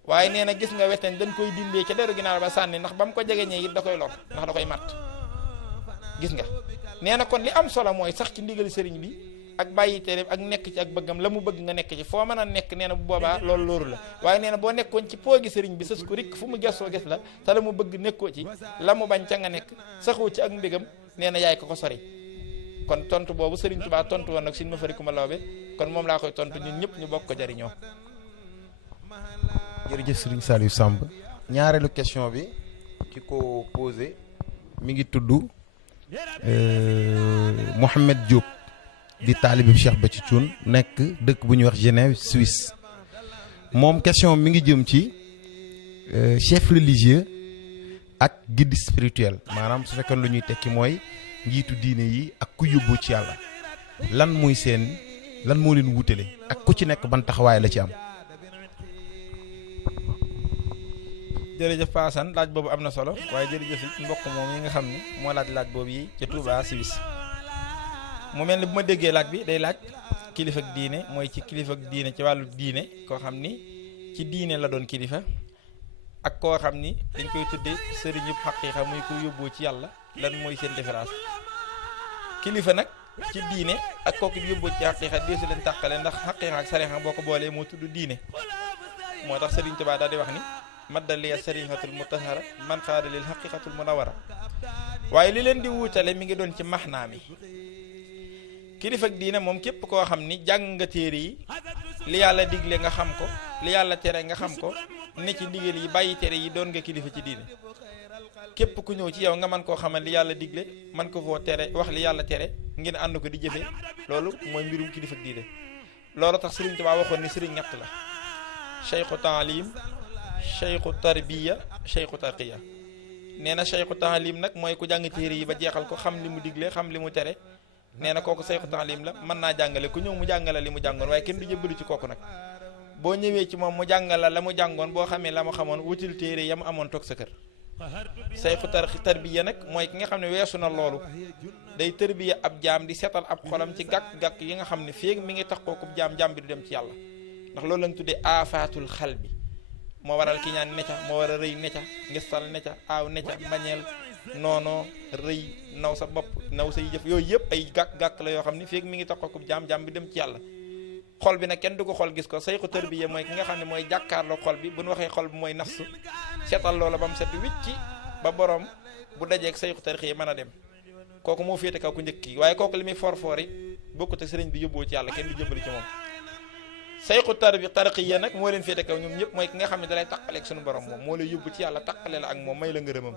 waaye nee na gis nga weteñ dañ koy dindee ca deru ginaar ba sànni, ndax ba mu ko jegeñee it da koy lor, ndax da koy matt. gis nga nee na kon li am solo mooy sax ci ndigal sëriñ bi ak bàyyi tereem ak nekk ci ak bëggam, la mu bëgg nga nekk ci foo mën a nekk. nee na bu boobaa loolu lóoru la, waaye nee na boo nekkoon ci poogi sëriñ bi sës ko rikk fu mu gëstoo gis la te la mu bëgg nekkoo ci, la mu bañ ca nga nekk saxoo ci ak mbégam, nee na yaay ko sori. kon tontu boobu Sëriñ Tuubaa tontu woon nag Sëriñ Mafarikuma Lawbe, kon moom laa koy tontu ñun ñëpp ñu bokk ko jariñoo. jërëjëf Serigne Saliou Samb. ñaareelu question bi ki ko posé mi ngi tudd Mouhamed Diop di taalibe Cheikh Béthio Thioune nekk dëkk bu ñuy wax Genève Suisse. moom question mi ngi jëm ci chef religieux ak guide spirituel, maanaam su fekkee lu ñuy tekki mooy njiitu diine yi ak ku yóbbu ci yàlla. lan muy seen lan moo leen wutale ak ku ci nekk ban taxawaay la ci am. jërëjëf Paasan, laaj boobu am na solo, waaye jërëjëf it mbokk moom yi nga xam ne moo laaj boobu yi ca Touba Suisse. mu mel ni bu ma déggee laaj bi day laaj kilifa ak diine, mooy ci kilifa ak diine ci wàllu diine, koo xam ni ci diine la doon kilifa, ak koo xam ni dañ koy tudde sëriñu xaqiiqa muy ko yóbboo ci yàlla. lan mooy seen différence? kilifa nag ci diine ak kooku yóbboo ci xaqiiqa deesu leen tàqale, ndax xaqiiqa ak sariixa boo ko boolee moo tudd diine. moo tax Sëriñ Tuubaa daal di wax ni maddaliya sarihatul mutahara man xaada lil xaqiqatul munawara. waaye li leen di wuutale mi ngi doon ci maxnaa mi. kilifa ak diine moom képp koo xam ni jàng nga téere yi, li yàlla digle nga xam ko, li yàlla tere nga xam ko, ne ci ndigal yi bàyyi tere yi, doon nga kilifa ci diine. képp ku ñëw ci yow nga mën koo xamal li yàlla digle, man ko foo tere wax li yàlla tere, ngeen ànd ko di jëfe, loolu mooy mbirum kilifa ak diine. loolu tax Sëriñ Tuubaa waxoon ni sëriñ ñett la: cheikhu taalim, cheikhu tarbiya, cheikhu tarqiya. nee na cheikhu taalim nag mooy ku jàng téere yi ba jeexal ko, xam li mu digle, xam li mu tere. nee na kooku cheikhu taalim la, mën naa jàngale ku ñëw mu jàngale li mu jàngoon, waaye kenn du jébbalu ci kooku nag. boo ñëwee ci moom mu jàngala la mu jàngoon, boo xamee la mu xamoon, wutil téere ya mu amoon toog sa kër. cheikhu tarbiya nag mooy ki nga xam ne weesu na loolu, day tarbiya ab jaam di seetal ab xolam ci gàkk-gàkk yi nga xam ne féeg mi ngi tax kookub jaam bi du dem ci yàlla. ndax loolu lañ tuddee aafaatul xal bi, moo waral ki ñaan necca, moo war a rëy necca, ngistal necca, aaw necca, mbañeel, noonoo, rëy, naw sa bopp, naw say jëf, yooyu yëpp ay gàkk-gàkk la yoo xam ne féeg mi ngi tax kookub jaam bi dem ci yàlla. xol bi nag kenn du ko xool gis ko. sayxu tarbiya mooy ki nga xam ne mooy jàkkaarloo xol bi, bu ñu waxee xol bi mooy nafsu, seetal loola ba mu set wicci ba borom bu dajeeg sayxu tarxiya mën a dem. kooku moo féete kaw ku njëkk yi, waaye kooku li muy for yi bokkut ak sëriñ bi yóbboo ci yàlla, kenn du jëbbali ci moom. sayxu tarqiya nag moo leen féete kaw ñoom ñëpp, mooy ki nga xam ne dalay taqaleeg suñu borom, moom moo lay yóbbu ci yàlla, taqale la ak moom, may la ngërëmam.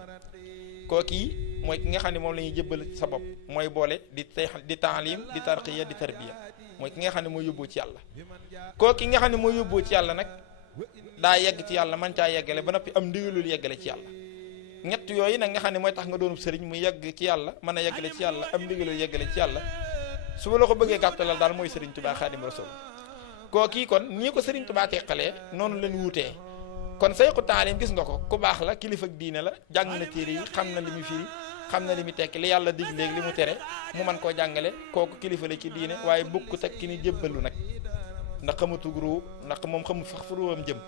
kooku yi mooy ki nga xam ne moom la ñuy jëbbal sa bopp, mooy boole di taalim, di tarqiya, di tarbiya, mooy ki nga xam ne mooy yóbboo ci yàlla. kooku ki nga xam ne mooy yóbboo ci yàlla nag daa yegg ci yàlla, man caa yeggale ba noppi am ndigalul yeggale ci yàlla. ñett yooyu nag nga xam ne mooy tax nga doonub sëriñ, mu yegg ci yàlla, mën a yeggale ci yàlla, am ndigalul yeggale ci yàlla. su ma la ko bëggee gàttalal daal mooy Sëriñ Tuubaa Xaadim Rasuul. kooku kon nii ko Sëriñ Tuubaa teqalee noonu lañ wutee. kon sayxu taalim gis nga ko ku baax la, kilifa ak diine la, jàng na téere yi, xam na li mu firi, xam na li mu tekki, li yàlla dig léegi li mu tere mu mën koo jàngale. kooku kilifa la ci diine, waaye bokkut ak ki ni jébbalu nag, ndax xamatug ruu, ndax moom xamul sax fu ruwam jëm,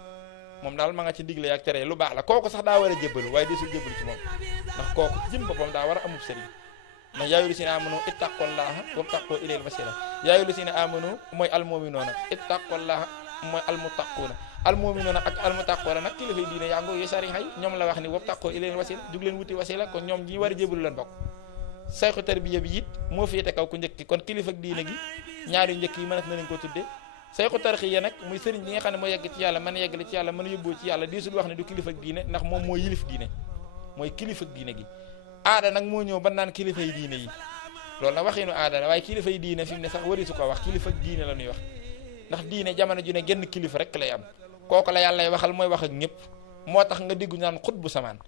moom daal ma nga ci digle ak tere lu baax la. kooku sax daa war a jébbalu, waaye desul jébbalu ci moom, ndax kooku jëm boppam daa war a amub sëriñ. ndax yaa ayyuhal lazina aamanu ittaqullaaha wabtaqu ilayhil wasiila. yaa ayyuhal lazina aamanu mooy almu'minuuna, ittaqullaaha mooy almuttaquuna. almu'minuuna ak almuttaquuna nag kilifay diine yaa ngoo yu sari xay ñoom la wax ni wabtaqu ilayhi wasila jug leen wuti wasila kon ñoom ñi war a jébbalu leen bokk sayxu tarbiya bi it moo féete kaw ku njëkk ki kon kilifa ak diine gi ñaari njëkk yi mënat na leen ko tudde sayxu tarxiya nag muy sëriñ bi nga xam ne moo yegg ci yàlla mën a yeggale ci yàlla mën a yóbboo ci yàlla diisul wax ne du kilifa ak diine ndax moom moo yilif diine mooy kilifa ak diine gi aada nag moo ñëw ba naan kilifa yi diine yi loolu nag waxinu aada la waaye kilifa yi diine fi mu ne sax wari su ko wax kilifa ak diine la ñuy wax ndax diine jamono ju ne genn kilifa rek lay am kooku la yàlla waxal mooy wax ak ñëpp moo tax nga déggu naan xut bu samaan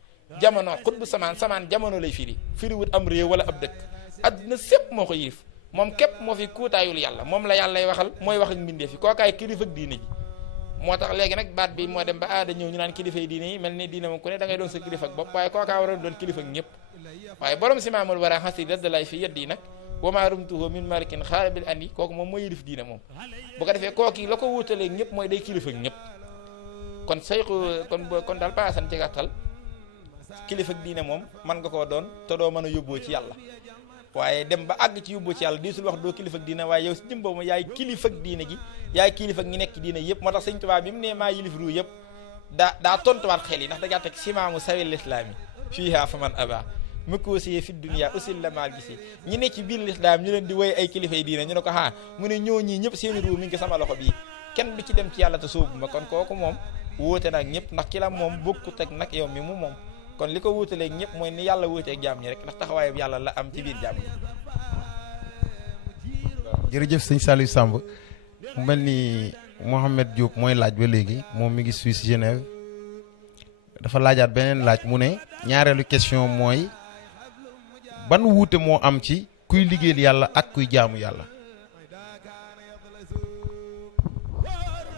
jamono xut bu samaan jamono lay firi wut am réew wala ab dëkk adduna sépp moo ko yilif moom képp moo fi kuutaayul yàlla moom la yàlla waxal mooy wax ak mbindeef yi kookaay kilifa ak diine ji moo tax léegi nag baat bi moo dem ba aada ñëw ñu naan kilifa yi diine yi mel ni diine moom ku ne da ngay doon sa kilifa ak bopp waaye kookaa waroon doon kilifa ak ñëpp waaye borom si maamul wara xasi daddalay fi yeddi nag wama rumtuhu min malikin xaarabil andi kooku moom mooy yilif diine moom bu ko defee kooki la ko wuutalee ñëpp mooy day kilifa ak ñëpp kon sayxu kon daal paasan ci gàttal kilifa ak diine moom man nga koo doon te doo mën a yóbboo ci yàlla waaye dem ba àgg ci yóbboo ci yàlla diisul wax doo kilifa ak diine waaye yow si jëm boobu yaay kilifa ak diine gi yaay kilifa ak ñi nekk diine yëpp moo tax sëñ Tuubaa bi mu ne maa yilif ruu yëpp daa tontuwaat xel yi ndax da teg simaamu sawil islaami fiiha faman aba mukkoosiyee fi dunya usil la maal gisi ñi ne ci biir lislaam ñu leen di woy ay kilifa yi diine ñu ne ko mu ne ñoo ñii ñëpp seeni ruu mi ngi sama loxo bii kenn du ci dem ci yàlla te soobu ma kon kooku moom wóote nag ñëpp ndax ki la moom bokkut ak nag yow mi mu moom kon li ko wuutaleeg ñëpp mooy ni yàlla wuuteeg jaam ñi rek ndax taxawaayu yàlla la am ci biir jaam ñi. jërëjëf sëñ Saliou Samb mu mel ni Mouhamed Diop mooy laaj ba léegi moom mi ngi Suisse Genève dafa laajaat beneen laaj mu ne ñaareelu question mooy ban wuute moo am ci kuy liggéeyal yàlla ak kuy jaamu yàlla.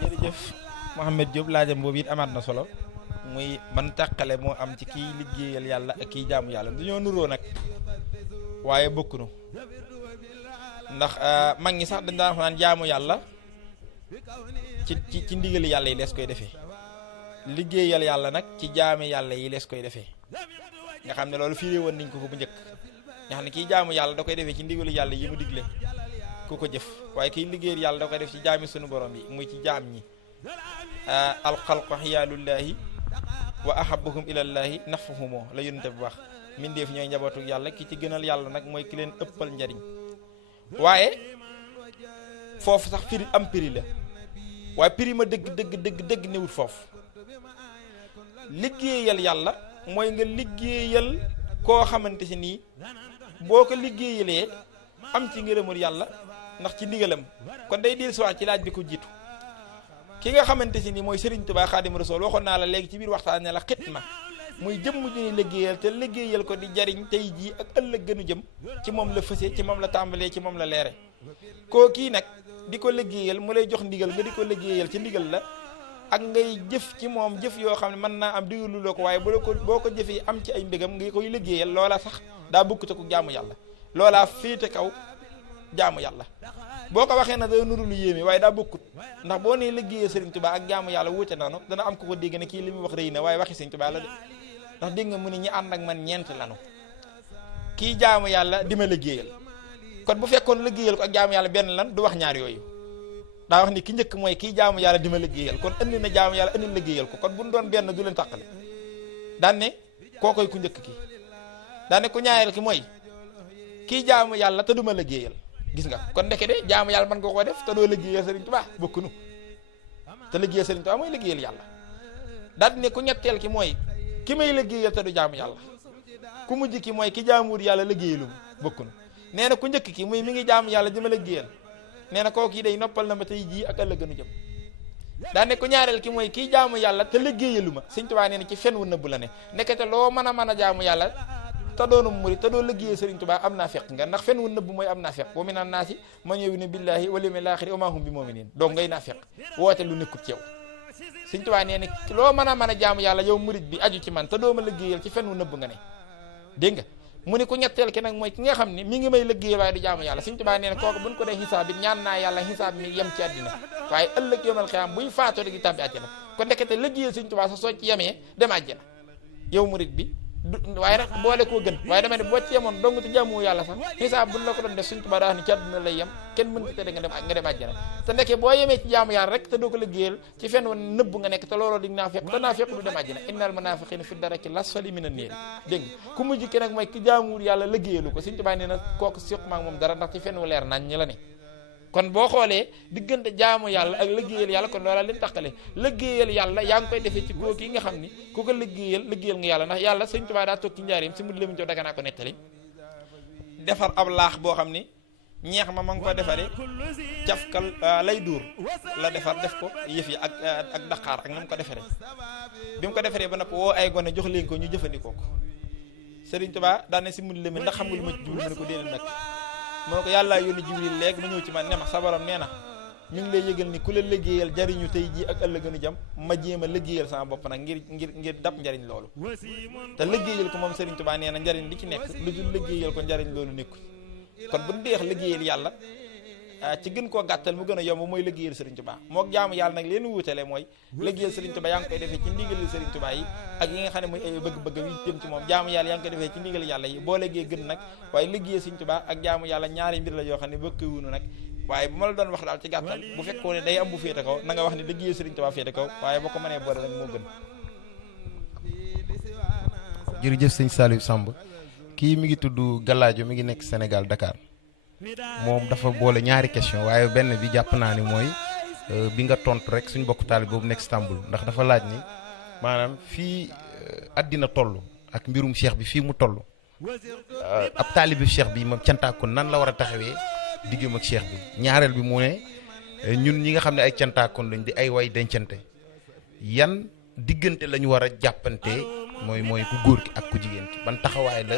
jërëjëf Mouhamed Diop laajam boobu it amaat na solo muy ban tàqale moo am ci kiy liggéeyal yàlla ak kiy jaamu yàlla dañoo nuroo nag waaye bokkunu ndax mag ñi sax dañ daan wax naan jaamu yàlla ci ndigali yàlla yi lees koy defee liggéeyal yàlla nag ci jaami yàlla yi lees koy defee nga xam ne loolu firi woon nañ ko bu njëkk nga xam ne kiy jaamu yàlla da koy defee ci ndigalu yàlla yi mu digle ku ko jëf waaye kiy liggéeyal yàlla da koy def ci jaami sunu borom yi muy ci jaam ñi alxalqu xiyaalullaahi wa ahabuhum ilallaahi nafuhumoo la yonente bu wax mindeef ñooy njabootu yàlla ki ci gënal yàlla nag mooy ki leen ëppal njariñ waaye foofu sax firi am prix la waaye prix ma dëgg newut foofu liggéeyal yàlla mooy nga liggéeyal koo xamante si nii boo ko liggéeyalee am ci ngërëmul yàlla ndax ci ndigalam kon day diir siwaat ci laaj bi ko jiitu ki nga xamante si nii mooy Serigne Touba Xaadimu Rasuul waxoon naa la léegi ci biir waxtaan ne la xitma muy jëmm ju ñuy liggéeyal te liggéeyal ko di jariñ tey jii ak ëllëg gënu jëm ci moom la fëse ci moom la tàmbalee ci moom la leere koo kii nag di ko liggéeyal mu lay jox ndigal nga di ko liggéeyal ci ndigal la ak ngay jëf ci moom jëf yoo xam ne mën naa am digalu la ko waaye boo ko jëfee am ci ay mbégam nga koy liggéeyal loola sax daa bukkute ko jaamu yàlla loolaa féete kaw jaamu yàlla boo ko waxee na da nuru lu yéeme waaye daa bokkut ndax boo nee liggéeyal Serigne Touba ak jaamu yàlla wuute naanu dana am ko dégg ne kii li muy wax rëy na waaye waxi Serigne Touba la de ndax dégg nga mu ne ñi ànd ak man ñeent lanu kii jaamu yàlla di ma liggéeyal kon bu fekkoon liggéeyal ko ak jaamu yàlla benn lan du wax ñaar yooyu daa wax ni ki njëkk mooy kii jaamu yàlla di ma liggéeyal kon indi na jaamu yàlla indi liggéeyal ko kon bu ñu doon benn du leen tàqale daan ne kookoy ku njëkk ki daan ne ku ñaareel ki mooy kii jaamu yàlla te du ma liggéeyal gis nga kon ndeke de jaamu yàlla mën nga ko def te doo liggéeyal Serigne Touba bokkunu te liggéeyal Serigne Touba mooy liggéeyal yàlla daal di ne ku ñetteel ki mooy ki may liggéeyal te du jaamu yàlla ku mujj ki mooy ki jaamuwul yàlla liggéeyalum bokkunu nee na ku njëkk ki muy mi ngi jaamu yàlla di ma liggéeyal nee na kooku yi day noppal na ma tey jii ak ëllëg gënu jëm daal ne ku ñaareel ki mooy kii jaamu yàlla te liggéeyalu ma Serigne Touba nee na ci fen wu nëbb la ne nekkete loo mën a jaamu yàlla te doonu murid te doo liggéeyee Serigne Touba am naa fekk nga ndax fen wu nëbb mooy am naa fekk wa minan naasi man yu'minu billaahi wal yawmil aaxiri wa maa hum bi mu'miniin donc ngay naa fekk woote lu nekkut ci yow Serigne Touba nee na loo mën a jaamu yàlla yow murid bi aju ci man te doo ma liggéeyal ci fen wu nëbb nga ne dégg nga mu ne ku ñetteel ki nag mooy ki nga xam ne mi ngi may liggéeyal waaye du jaamu yàlla Serigne Touba nee na kooku buñ ko dee xisaab it ñaan naa yàlla xisaab mi yem ci àddina waaye ëllëg yawmal xiyaam buñ faatoo rek di tàbbi àjjana kon ndekete liggéeyal Serigne Touba sax soo ci yemee dem àjjana yow murid bi waaye nag boole koo gën waaye dama ne boo ci yemoon dong ci jaamu yàlla sax xisaab buñ la ko doon def Sëriñ Tuubaa daa wax ni ci àdduna lay yem kenn mën ko tere nga dem àjjana te nekkee boo yemee ci jaamu yàlla rek te doo ko liggéeyal ci fenn woon nëbb nga nekk te looloo di naafiq te naafiq du dem àjjana innal munaafiqiina fi daraki lasfali minan naar dégg nga ku mujj ki nag mooy ki jaamuwul yàlla liggéeyalu ko Sëriñ Tuubaa nee na kooku siq maag moom dara ndax ci fenn wu leer nañ ñi la ne kon boo xoolee diggante jaamu yàlla ak liggéeyal yàlla kon loola leen taxale liggéeyal yàlla yaa ngi koy defee ci kooku yi nga xam ni ku ko liggéeyal nga yàlla ndax yàlla Sëriñ Tuubaa daa toog ci njaareem si mudi lamuñ jow daga naa ko nettali defar ab laax boo xam ni ñeex ma ngi ko defaree cafkal lay duur la defar def ko yëf yi ak daqaar ak na mu ko defaree bi mu ko defaree ba nopp woo ay gone jox leen ko ñu jëfandikoo ko Sëriñ Tuubaa daane si mudi lamuñ ndax xam nga lu ma ci jublu mu ne ko déedéet nag mu ne ko yàllaa yónni Jibril léegi ma ñëw ci man ne ma sa borom nee na mi ngi lay yëgal ni ku la liggéeyal jariñu tey jii ak ëllëgënu jam ma jéem a liggéeyal sama bopp nag ngir dab njariñ loolu te liggéeyal ko moom Sëriñ Tuubaa nee na njariñ li ci nekk lu dul liggéeyal ko njariñ loolu nekku kon bu ñu deex liggéeyal yàlla ci gën koo gàttal mu gën a yomb mooy liggéeyal Sëriñ Tuubaa mook jaamu yàlla nag leen wuutale mooy liggéeyal Sëriñ Tuubaa yaa ngi koy defee ci ndigalal Sëriñ Tuubaa yi ak yi nga xam ne mooy ay bëgg-bëgg yi jëm ci moom jaamu yàlla yaa ngi koy defee ci ndigal yàlla yi boo léegee gën nag waaye liggéeyal Sëriñ Tuubaa ak jaamu yàlla ñaari mbir la yoo xam ne bokkuwunu nag waaye bu ma la doon wax daal ci gàttal bu fekkoo ne day am bu féete kaw na nga wax ne liggéeyal Sëriñ Tuubaa féete kaw waaye boo ko mënee boole nag moo gën. jërëjëf sëñ Saliou Samb kii mi ngi tudd Gallaajo mi ngi nekk Sénégal Dakar moom dafa boole ñaari question waaye benn bi jàpp naa ni mooy bi nga tontu rek suñu bokk taalibe boobu nekk Istanbul ndax dafa laaj ni maanaam fii àddina toll ak mbirum cheikh bi fii mu toll ab taalibe cheikh bi moom cantaakoon nan la war a taxawee diggam ak cheikh bi ñaareel bi mu ne ñun ñi nga xam ne ay cantaakoon lañ di ay way dencante yan diggante la ñu war a jàppante mooy ku góor ki ak ku jigéen ki ban taxawaay la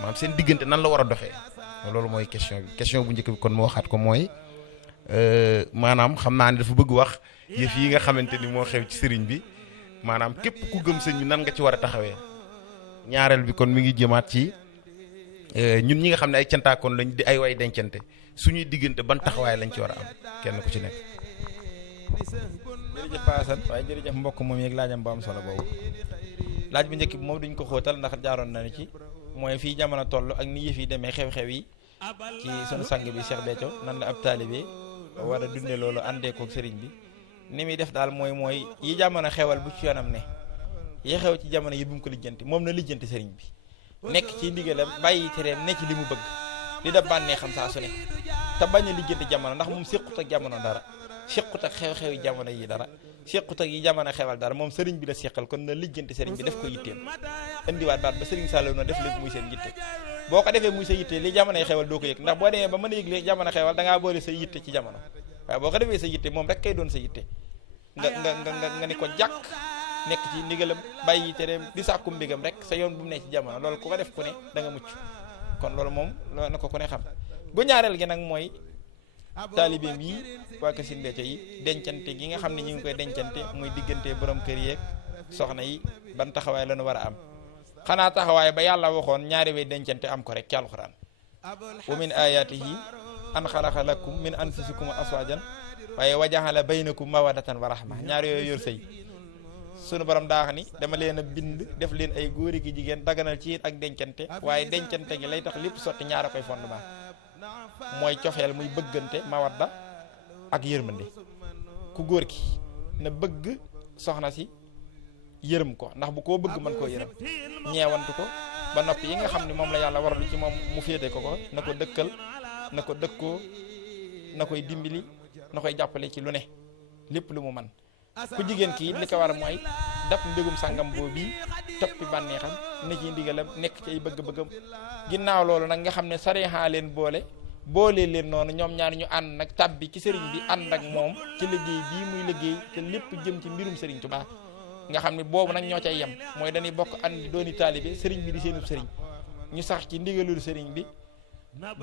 maanaam seen diggante nan la war a doxee loolu mooy question bu njëkk bi kon moo waxaat ko mooy maanaam xam naa ne dafa bëgg wax yëf yi nga xamante ni moo xew ci sëriñ bi maanaam képp ku gëm sëñ bi nan nga ci war a taxawee ñaareel bi kon mi ngi jëmaat ci ñun ñi nga xam ne ay cantaakoon lañ di ay way dencante suñuy diggante ban taxawaay lañ ci war a am kenn ku ci nekk. jërëjëf Paasan waaye jërëjëf mbokk moom yeeg laajam bu am solo boobu laaj bu njëkk bi moom duñ ko xóotal ndax jaaroon nañu ci mooy fii jamono toll ak ni yëf yi demee xew-xew yi ci sunu sang bi Cheikh Béthio nan la ab taalibe war a dundee loolu àndee koog sëriñ bi ni muy def daal mooy yi jamono xewal bu ci yoonam ne yi xew ci jamono yi bu mu ko lijjanti moom na lijjanti sëriñ bi nekk ci ndigalam bàyyi tereem ne ci li mu bëgg li da bànnee xam saa su ne te bañ a lijjanti jamono ndax moom séqut ak jamono dara séqut ak xew-xew yi jamono yi dara séqut ak yi jamono xewal dara moom sëriñ bi la séqal kon na lijjanti sëriñ bi def ko yitteem indiwaat baat ba sëriñ Saliou na def lépp muy seen yitte boo ko defee muy sa yitte li jamonoy xewal doo ko yëg ndax boo demee ba mën a yëg li jamono xewal da ngaa boole sa yitte ci jamono waaye boo ko defee sa yitte moom rek kay doon sa yitte nga ni ko jàkk nekk ci ndigalam bàyyi tereem di sàkku mbigam rek sa yoon bu mu ne ci jamono loolu ku ko def ku ne da nga mucc kon loolu moom loolu na ko ku ne xam bu ñaareel gi nag mooy taalibeem yi waa Kër Sëriñ Béthio yi dencante gi nga xam ne ñu ngi koy dencante muy diggante borom kër yeeg soxna yi ban taxawaay lañu war a am xanaa taxawaay ba yàlla waxoon ñaari way dencante am ko rek ci alxuraan wa min ayatihi an xalaqa lakum min anfusikum aswajan waaye wajaxala baynakum mawadatan wa rahma ñaar yooyu yor sëy sunu borom daa wax ni dama leen a bind def leen ay góori ki jigéen daganal ci ak dencante waaye dencante gi lay tax lépp sotti ñaara koy fondement mooy cofeel muy bëggante mawadda ak yërmande ku góor ki na bëgg soxna si yërëm ko ndax bu koo bëgg mën koo yërëm ñeewantu ko ba noppi yi nga xam ne moom la yàlla waralu ci moom mu féete ko na ko dëkkal na ko dëkkoo na koy dimbali na koy jàppale ci lu ne lépp lu mu man ku jigéen kii li ko war a mooy daf mbégum sàngam boobu bii toppi bànneexam ne ci ndigalam nekk ci ay bëgg-bëggam ginnaaw loolu nag nga xam ne sariya leen boole leen noonu ñoom ñaar ñu ànd nag tàbbi ci sëriñ bi ànd ak moom ci liggéey bii muy liggéey te lépp jëm ci mbirum sëriñ Tuubaa nga xam ne boobu nag ñoo cay yem mooy dañuy bokk ànd dooni taalibe sëriñ bi di seenub sëriñ ñu sax ci ndigalul sëriñ bi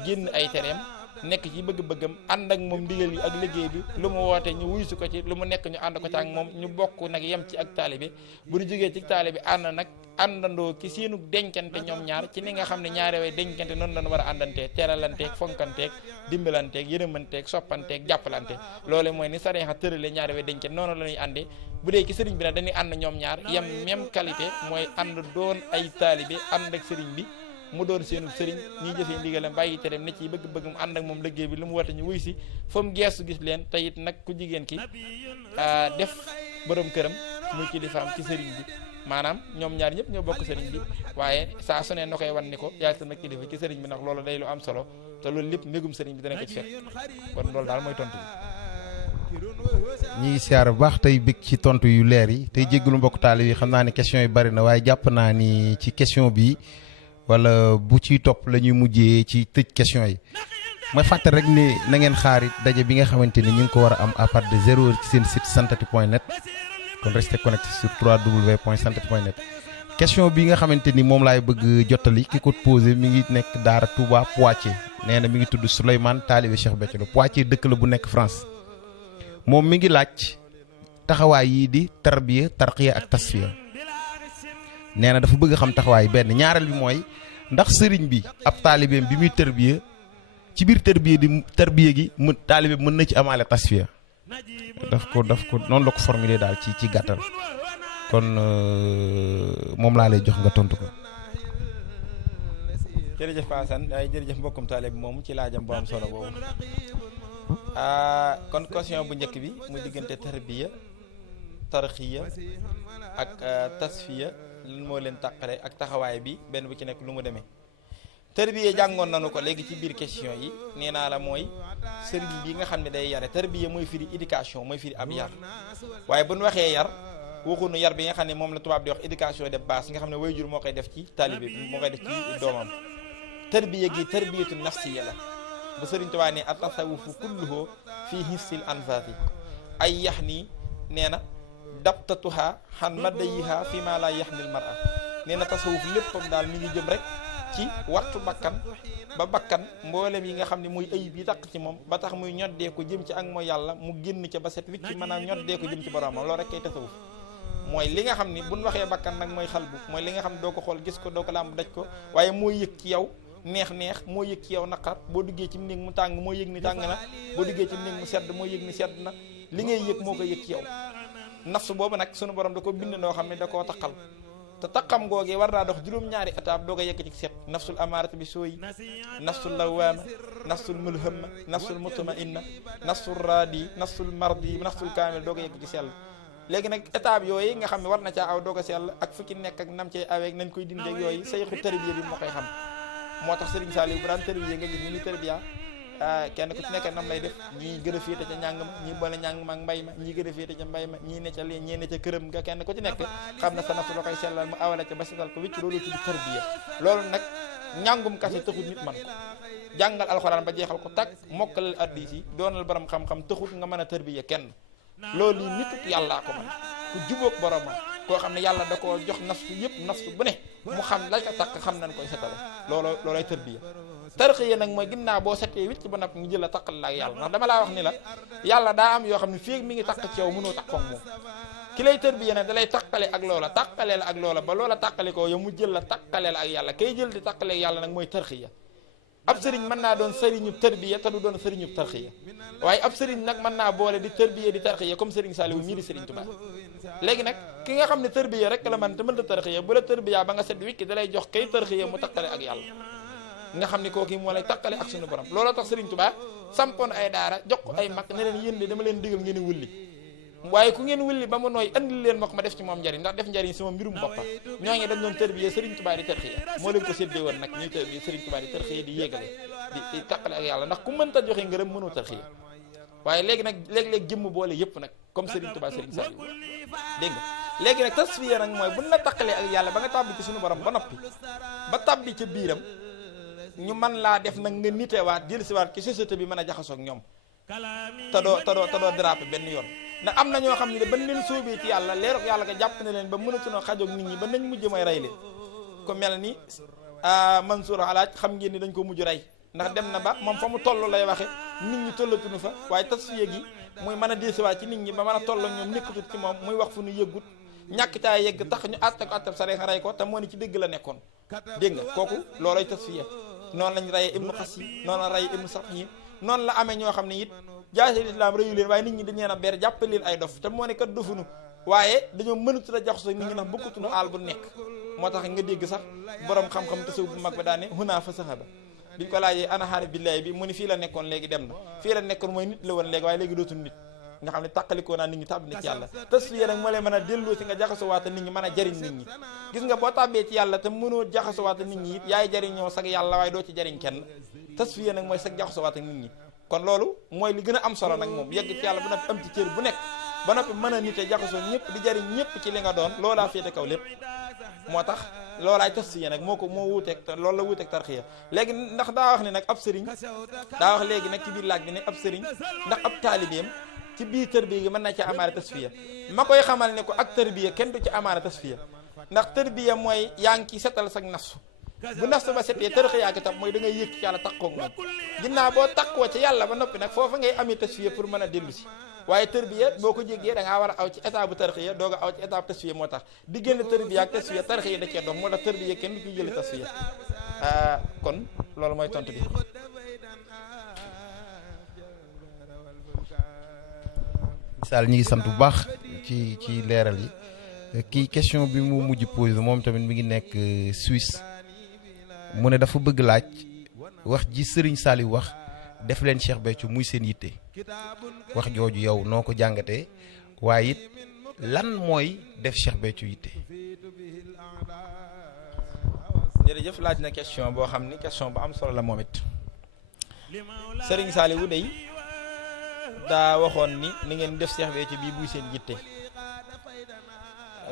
génn ay tereem nekk ci bëgg-bëggam ànd ak moom ndigal yi ak liggéey bi lu mu woote ñu wuyusu ko ci lu mu nekk ñu ànd ko ci ak moom ñu bokk nag yem ci ak taalibe bu ñu jógee ci taalibe ànd nag àndandoo ki seenu dencante ñoom ñaar ci ni nga xam ne ñaari way dencante noonu lañu war a àndanteeg teralanteeg fonkanteeg dimbalanteeg yërëmanteeg soppanteeg jàppalante loole mooy ni sariya tërale ñaari way dencante noonu la ñuy àndee bu dee ci sëriñ bi nag dañuy ànd ñoom ñaar yem même qualité mooy ànd doon ay taalibe ànd ak sëriñ bi mu doon seenu sëriñ ñuy jëfee ndigalam bàyyi tereem ne ci bëgg-bëgg mu ànd ak moom liggéey bi lu mu woote ñu wuy si fa mu geestu gis leen te it nag ku jigéen ki def borom këram muy kilifaam ci sëriñ bi maanaam ñoom ñaar ñëpp ñoo bokk sëriñ bi waaye saa su ne na koy wan ni ko yaay sama kilifa ci sëriñ bi nag loolu day lu am solo te loolu lépp mbégum sëriñ bi dana ko ci fekk kon loolu daal mooy tontu bi. ñi ngi siyaar bu baax tey bëgg ci tontu yu leer yi tey jéggalu mbokk taali yi xam naa ne question yi bari na waaye jàpp naa ni ci question bi wala bu ciy topp la ñuy mujjee ci tëj question yi mooy fàttali rek ne na ngeen xaarit daje bi nga xamante ni ñu ngi ko war a am à partir de 0 heure ci seen site santati.net kon restez connecté sur www.santati.net question bi nga xamante ni moom laay bëgg jottali ki ko posé mi ngi nekk Daara Touba Poitiers nee na mi ngi tudd Souleymane taalibe Cheikh Béthio la Poitiers dëkk la bu nekk France moom mi ngi laaj taxawaay yii di tarbiya tarqiya ak tasfiya nee na dafa bëgg xam taxawaay benn ñaareel bi mooy ndax sëriñ bi ab taalibeem bi muy tarbiya ci biir tarbiya gi mu taalibe mën na ci amaale tasfiya daf ko noonu la ko formulé daal ci gàttal kon moom laa lay jox nga tontu ko. jërëjëf Paasan ay jërëjëf mbokkum taalibe moomu ci laajam bu am solo boobu kon question bu njëkk bi muy diggante tarbiya tarxiya ak tasfiya lan moo leen tàqale ak taxawaay bi benn bu ci nekk lu mu demee. tarbiya jàngoon nañu ko léegi ci biir question yi nee naa la mooy sëriñ bi nga xam ne day yare tarbiya mooy firi éducation mooy firi ab yar waaye bu ñu waxee yar waxuñu yar bi nga xam ne moom la tubaab di wax éducation de base nga xam ne waajur moo koy def ci taalibe bi moo koy def ci doomam tarbiya gi tarbiyatu nafsiya la bu sëriñ Tuubaa ne at-tasawufu kulluhu fii hissil anfaasi ay yax nii nee na dabtatuha xan madayiha fi ma la yaxnil mar'a nee na tasawuf léppam daal mi ngi jëm rek ci wattu bakkan ba bakkan mboolem yi nga xam ne muy ayib yi taq ci moom ba tax muy ñoddee ko jëm ci ak mooy yàlla mu génn ca ba set wicc ci maanaam ñoddee ko jëm ci boromam loolu rek kay tasawuf mooy li nga xam ni buñ waxee bakkan nag mooy xalbu mooy li nga xam ne doo ko xool gis ko doo ko làmb daj ko waaye mooy yëg ci yow neex moo yëg ci yow naqar boo duggee ci néeg mu tàng moo yëg ni tàng na boo duggee ci néeg mu sedd moo yëg ni sedd na li ngay yëg moo ko yëg ci yow nafsu boobu nag sunu borom da ko bind noo xam ne da koo taqal te taqam googee war naa dox juróom-ñaari étape doo ko yekk ci set nafsul amaarati bi sooyi nafsul lawaama nafsul mulhamma nafsul mutmainna nafsul raadi nafsul mardi nafsul kaamil doo ko yekk ci sell léegi nag étape yooyu nga xam ne war na caa aw doo ko sell ak fu ci nekk ak nam cay aweeg nañ koy dindeeg yooyu sayxu tarbiya bi moo koy xam moo tax Serigne Saliou bu daan tarbiya nga gis ni muy tarbiya kenn ku ci nekk nam lay def ñii gën a féete ca njàng ma ñii boole njàng ma ak mbay ma ñii gën a féete ca mbay ma ñii ne ca leen ñii ne ca këram nga kenn ku ci nekk xam na sa nafsu la koy sellal mu awale ca ba setal ko wicc loolu tudd tarbiya loolu nag njàngum kase taxut nit man ko jàngal alxuraan ba jeexal ko tag mokkalal addis yi doonal borom xam-xam taxut nga mën a tarbiya kenn loolu yi nitut yàllaa ko man ku jubóog boromam koo xam ne yàlla da koo jox nafsu yëpp nafsu bu ne mu xam la ca takk xam nañ koy setale loolay tarbiya tarxiya nag mooy ginnaaw boo setee wicc ba nag ñu jël la taqal la ak yàlla ndax dama laa wax ni la yàlla daa am yoo xam ne fii mi ngi taq ci yow mënoo taqoo ak moom ki lay tarbiya nag da lay taqale ak loola taqale la ak loola ba loola taqale ko yow mu jël la taqale la ak yàlla kay jël di taqale ak yàlla nag mooy tarxiya ab sëriñ mën naa doon sëriñub tarbiya te du doon sëriñub tarxiya waaye ab sëriñ nag mën naa boole di tarbiya di tarxiya comme sëriñ Saliou ñii di sëriñ Touba léegi nag ki nga xam ne tarbiya rek la man te mën ta tarxiya bu la tarbiya ba nga set wikki da lay jox kay tarxiya mu taqale ak yàlla nga xam ne kooku moo lay taqale ak suñu borom looloo tax sëriñ Touba sampoon ay daara jox ko ay mag ne leen yéen de dama leen digal ngeen wulli waaye ku ngeen wulli ba mu nooy andil leen ma ko ma def ci moom njariñ ndax def njariñ sama mbirum boppam ñoo ngi dañ doon tarbiya sëriñ Touba di tarxiya moo leen ko séddee woon nag ñuy tarbiya sëriñ Touba di tarxiya di yéegale di taqale ak yàlla ndax ku mënta joxe ngërëm mënoo tarxiya waaye léegi nag léeg-léeg jëmm boole yëpp nag comme sëriñ Touba sëriñ Saliou dégg nga léegi nag tasfiya nag mooy buñ la taqalee ak yàlla ba nga tàbbi ci suñu borom ba noppi ba tàbbi ca biiram ñu mën laa def nag nga nitewaat jëlsiwaat ci société bi mën a jaxasoo ak ñoom te doo déraper benn yoon ndax am na ñoo xam ne de bañ leen sóobee ci yàlla leerok yàlla nga jàpp ne leen ba mënatunoo xajoog nit ñi ba nañ mujj mooy rey leen ko mel ni Mansour Alaaj xam ngeen ni dañ ko mujj rey ndax dem na ba moom fa mu toll lay waxe nit ñi tollatuñu fa waaye tasfiya gi muy mën a deesiwaat ci nit ñi ba mën a toll ñoom nekkatut ci moom muy wax fu ñu yëggut ñàkk caa yegg tax ñu àtte ko àttab sare rey ko te moo ni ci dëgg la nekkoon dégg nga kooku looloy tasfiya noonu lañ rayee ibnu Qasim noonu la rayee ibnu Safin noonu la amee ñoo xam ne it jaasi lislaam reyu leen waaye nit ñi dañ leen a ber jàppe leen ay dof te moo ne kat dofunu waaye dañoo mënut a jaxasoo nit ñi ndax bokkutunu aal bu nekk moo tax nga dégg sax borom xam-xam tasaw bu mag ba daane hunaa fa sahaba biñ ko laajee ana xaarif billaahi bi mu ni fii la nekkoon léegi dem na fii la nekkoon mooy nit la woon léegi waaye léegi dootul nit nga xam ne tàqalikoo naa nit ñi tàbbi na ci yàlla tasfiya nag moo lay mën a delloo si nga jaxasowaata nit ñi mën a jariñ nit ñi gis nga boo tàbbee ci yàlla te mënoo jaxasowaata nit ñi it yaay jariñoo sag yàlla waaye doo ci jariñ kenn tasfiya nag mooy sag jaxasowaata nit ñi kon loolu mooy li gën a am solo nag moom yegg ci yàlla bu noppi am ci cër bu nekk ba noppi mën a nite jaxasoo ñëpp di jariñ ñëpp ci li nga doon loolaa féete kaw lépp moo tax loolaay tasfiya nag moo wuuteeg loolu la wuuteeg tarxiya léegi ndax daa wax ne nag ab sëriñ daa wax léegi nag ci biir laaj bi ne ab sëriñ ndax ab taalibeem ci biir tërbiya gi mën na ci amaale tasfiya ma koy xamal ne ko ak tërbiya kenn du ci amaale tasfiya ndax tërbiya mooy yaa ngi ci setal sag nafsu bu nafsu ba setee tarxiya gi tam mooy da ngay yëg ci yàlla takkoog moom ginnaaw boo takkoo ci yàlla ba noppi nag foofa ngay amee tasfiya pour mën a dellu si waaye tërbiya boo ko jéggee da ngaa war a aw ci état bu tarxiya doog a aw ci état bu tasfiya moo tax diggante tërbiya ak tasfiya tarxiya da cee dox moo tax tërbiya kenn du ci jële tasfiya kon loolu mooy tontu bi. misaal ñi ngi sant bu baax ci leeral yi kii question bi mu mujj posé moom tamit mi ngi nekk Suisse mu ne dafa bëgg laaj wax ji Serigne Saliou wax def leen Cheikh Béthio muy seen yitte wax jooju yow noo ko jàngatee waaye it lan mooy def Cheikh Béthio yitte. jërëjëf laaj na question boo xam ni question bu am solo la moom it Serigne Saliou day daa waxoon ni ngeen def Cheikh Béthio bii buy seen yitte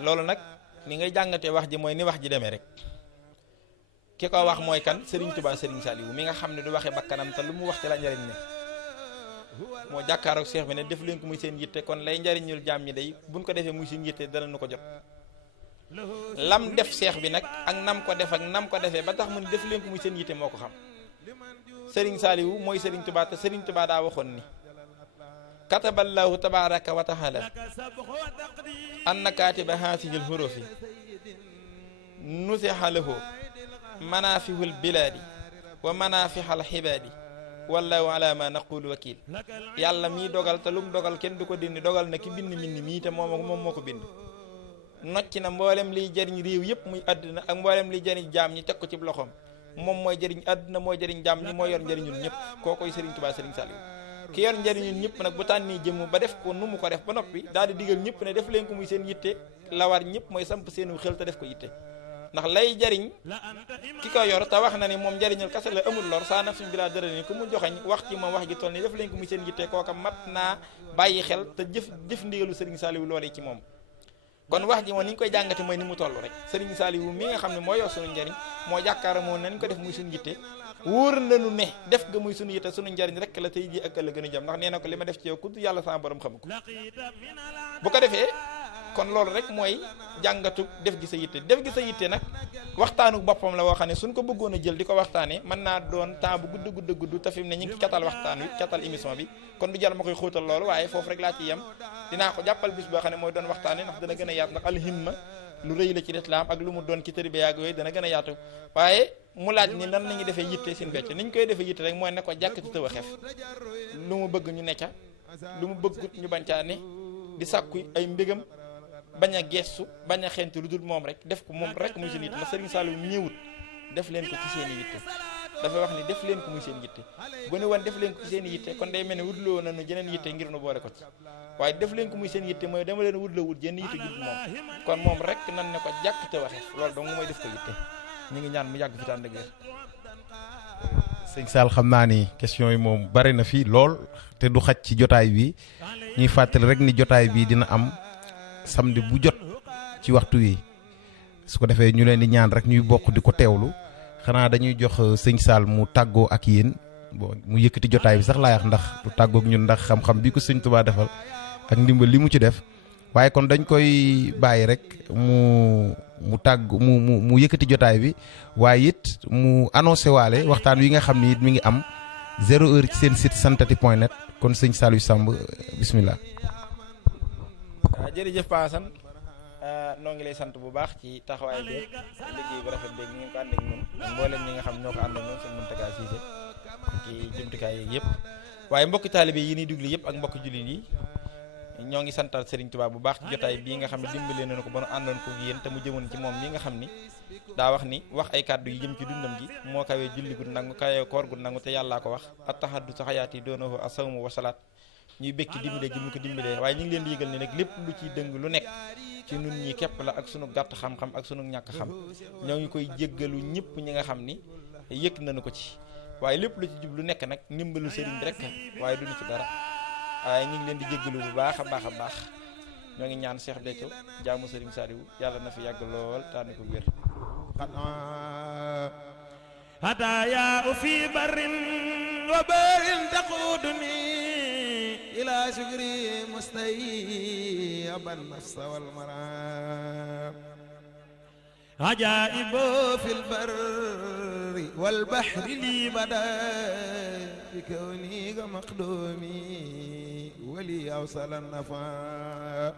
loolu nag ni ngay jàngatee wax ji mooy ni wax ji demee rek ki ko wax mooy kan Serigne Touba Serigne Saliou mi nga xam ne du waxee bakkanam te lu mu wax ci la njariñ ne moo jàkkaaroog Cheikh bi ne def leen ko muy seen yitte kon lay njariñul jaam ñi day buñ ko defee muy seen yitte dana nu ko jot lam def Cheikh bi nag ak nam ko def ak nam ko defee ba tax mu ne def leen ko muy seen yitte moo ko xam Serigne Saliou mooy Serigne Touba te Serigne Touba daa waxoon ni kataballahu tabaraka wa taala anna katiba haasihi lhurufi nusiha lahu manafihul biladi wa manafihal xibaadi wallahu ala ma naqulu wakil yàlla mii dogal te lu mu dogal kenn du ko dindi dogal na ki bind mbind mii te moom moo ko bind nocc na mboolem liy jëriñ réew yëpp muy àdduna ak mboolem liy jëriñ jaam ñi teg ko ci loxoom moom mooy jëriñ àdduna mooy jëriñ jaam ñi mooy yor njëriñul ñëpp kookoy Serigne Touba Serigne Saliou ki yor njëriñul ñëpp nag bu tànnee jëmm ba def ko nu mu ko def ba noppi daal di digal ñëpp ne def leen ko muy seen yitte la war ñëpp mooy samp seenu xel te def ko yitte ndax lay jariñ ki ko yor te wax na ni moom njariñul kase la amul lor saa naf suñ bi laa dëra ni ku mu joxeñ wax ci moom wax ji toll ni def leen ko muy seen yitte kooka mat naa bàyyi xel te jëf ndigalu Serigne Saliou loolee ci moom kon wax ji moom ni ñu koy jàngate mooy ni mu toll rek Serigne Saliou mi nga xam ne moo yor suñu njariñ moo jàkkaara moom nañ ko def muy suñu yitte wóor nañu ne def nga muy suñu yitte suñu njariñ rek la tey ji ak ëllëg gën a jëm ndax nee na ko li ma def ci yow ku yàlla sama borom xam ko bu ko defee kon loolu rek mooy jàngatu def gi sa yitte nag waxtaanu boppam la woo xam ne suñ ko bëggoon a jël di ko waxtaanee mën naa doon temps bu gudd te fi mu ne ñu ngi catal waxtaan wi catal émission bi kon du jar ma koy xóotal loolu waaye foofu rek laa ci yem dinaa ko jàppal bis boo xam ne mooy doon waxtaanee ndax dana gën a yaatu ndax alhimma lu rëy la ci lislaam ak lu mu doon ci tërbiya ak yooyu dana gën a yaatu waaye mu laaj ni nan lañuy defee yitte seen becc ni ñu koy defee yitte rek mooy ne ko jàkk ci tëw a xef lu mu bëgg ñu necca lu mu bëggut ñu bañ caa ne di sàkku ay mbégam bañ a gestu bañ a xent lu dul moom rek def ko moom rek muy seen yitte ndax Serigne Saliou ñëwut def leen ko ci seen i yitte dafa wax ni def leen ko muy seen yitte bu ne woon def leen ko ci seen i yitte kon day mel ne wutloo nañu jeneen yitte ngir nu boole ko ci waaye def leen ko muy seen yitte mooy dama leen wutloo wut jenn yitte jub moom kon moom rek nan ne ko jàkk te waxee loolu dong mooy def ko yitte ñu ngi ñaan mu yàgg fi tànn ak wér. sëñ Sall xam naa ni question yi moom bari na fii lool te du xaj ci jotaay bi ñuy fàttali rek ni jotaay bi dina am samedi bu jot ci waxtu wi su ko defee ñu leen di ñaan rek ñuy bokk di ko teewlu xanaa dañuy jox sëñ Sall mu tàggoo ak yéen bon mu yëkkati jotaay bi sax laa wax ndax du tàggoog ñun ndax xam-xam bi ko sëñ Touba defal ak ndimbal li mu ci def waaye kon dañ koy bàyyi rek mu mu tàgg mu yëkkati jotaay bi waaye it mu annoncé waale waxtaan wi nga xam ni it mi ngi am 0h ci seen site santati.net kon sëñ Saliou Samb bismillah. jërëjëf Pa Assane noo ngi lay sant bu baax ci taxawaay bi liggéey bu rafet beeg ni ngeen ko ànd ak ñun mboolem ñi nga xam ñoo ko ànd ak ñun seen Mountaga Cissé ci jumtukaay yeeg yëpp waaye mbokki taalibe yi ñuy déglu yëpp ak mbokki jullit yi ñoo ngi santal Serigne Touba bu baax ci jotaay bii nga xam ne dimbalee nañu ko ba nu àndoon ko yéen te mu jëmoon ci moom mi nga xam ni daa wax ni wax ay kàddu yi jëm ci dundam gi moo kawee julli gu nangu kawee koor gu nangu te yàllaa ko wax at-tahaddu sa xayaat yi doonahu as-sawmu wa salaat ñuy békki dimbale gi mu ko dimbalee waaye ñu ngi leen di yëgal ni nag lépp lu ciy dëng lu nekk ci nun ñi képp la ak sunu gàtt xam-xam ak sunu ñàkk xam ñoo ngi koy jéggalu ñëpp ñi nga xam ni yëg nañu ko ci waaye lépp lu ci jub lu nekk nag ndimbalu sëriñ bi rek waaye duñu ci dara waaye ñu ngi leen di jéggalu bu baax a baax a baax ñoo ngi ñaan Cheikh Béthio jaamu sëriñ Saliou yàlla na fi yàgg lool taani ko wér هدايا في بر وبر تقودني إلى شكري مستيبا النفس والمرام عجائب في البر والبحر لي بدا بكوني كمقدومي ولي أوصل النفا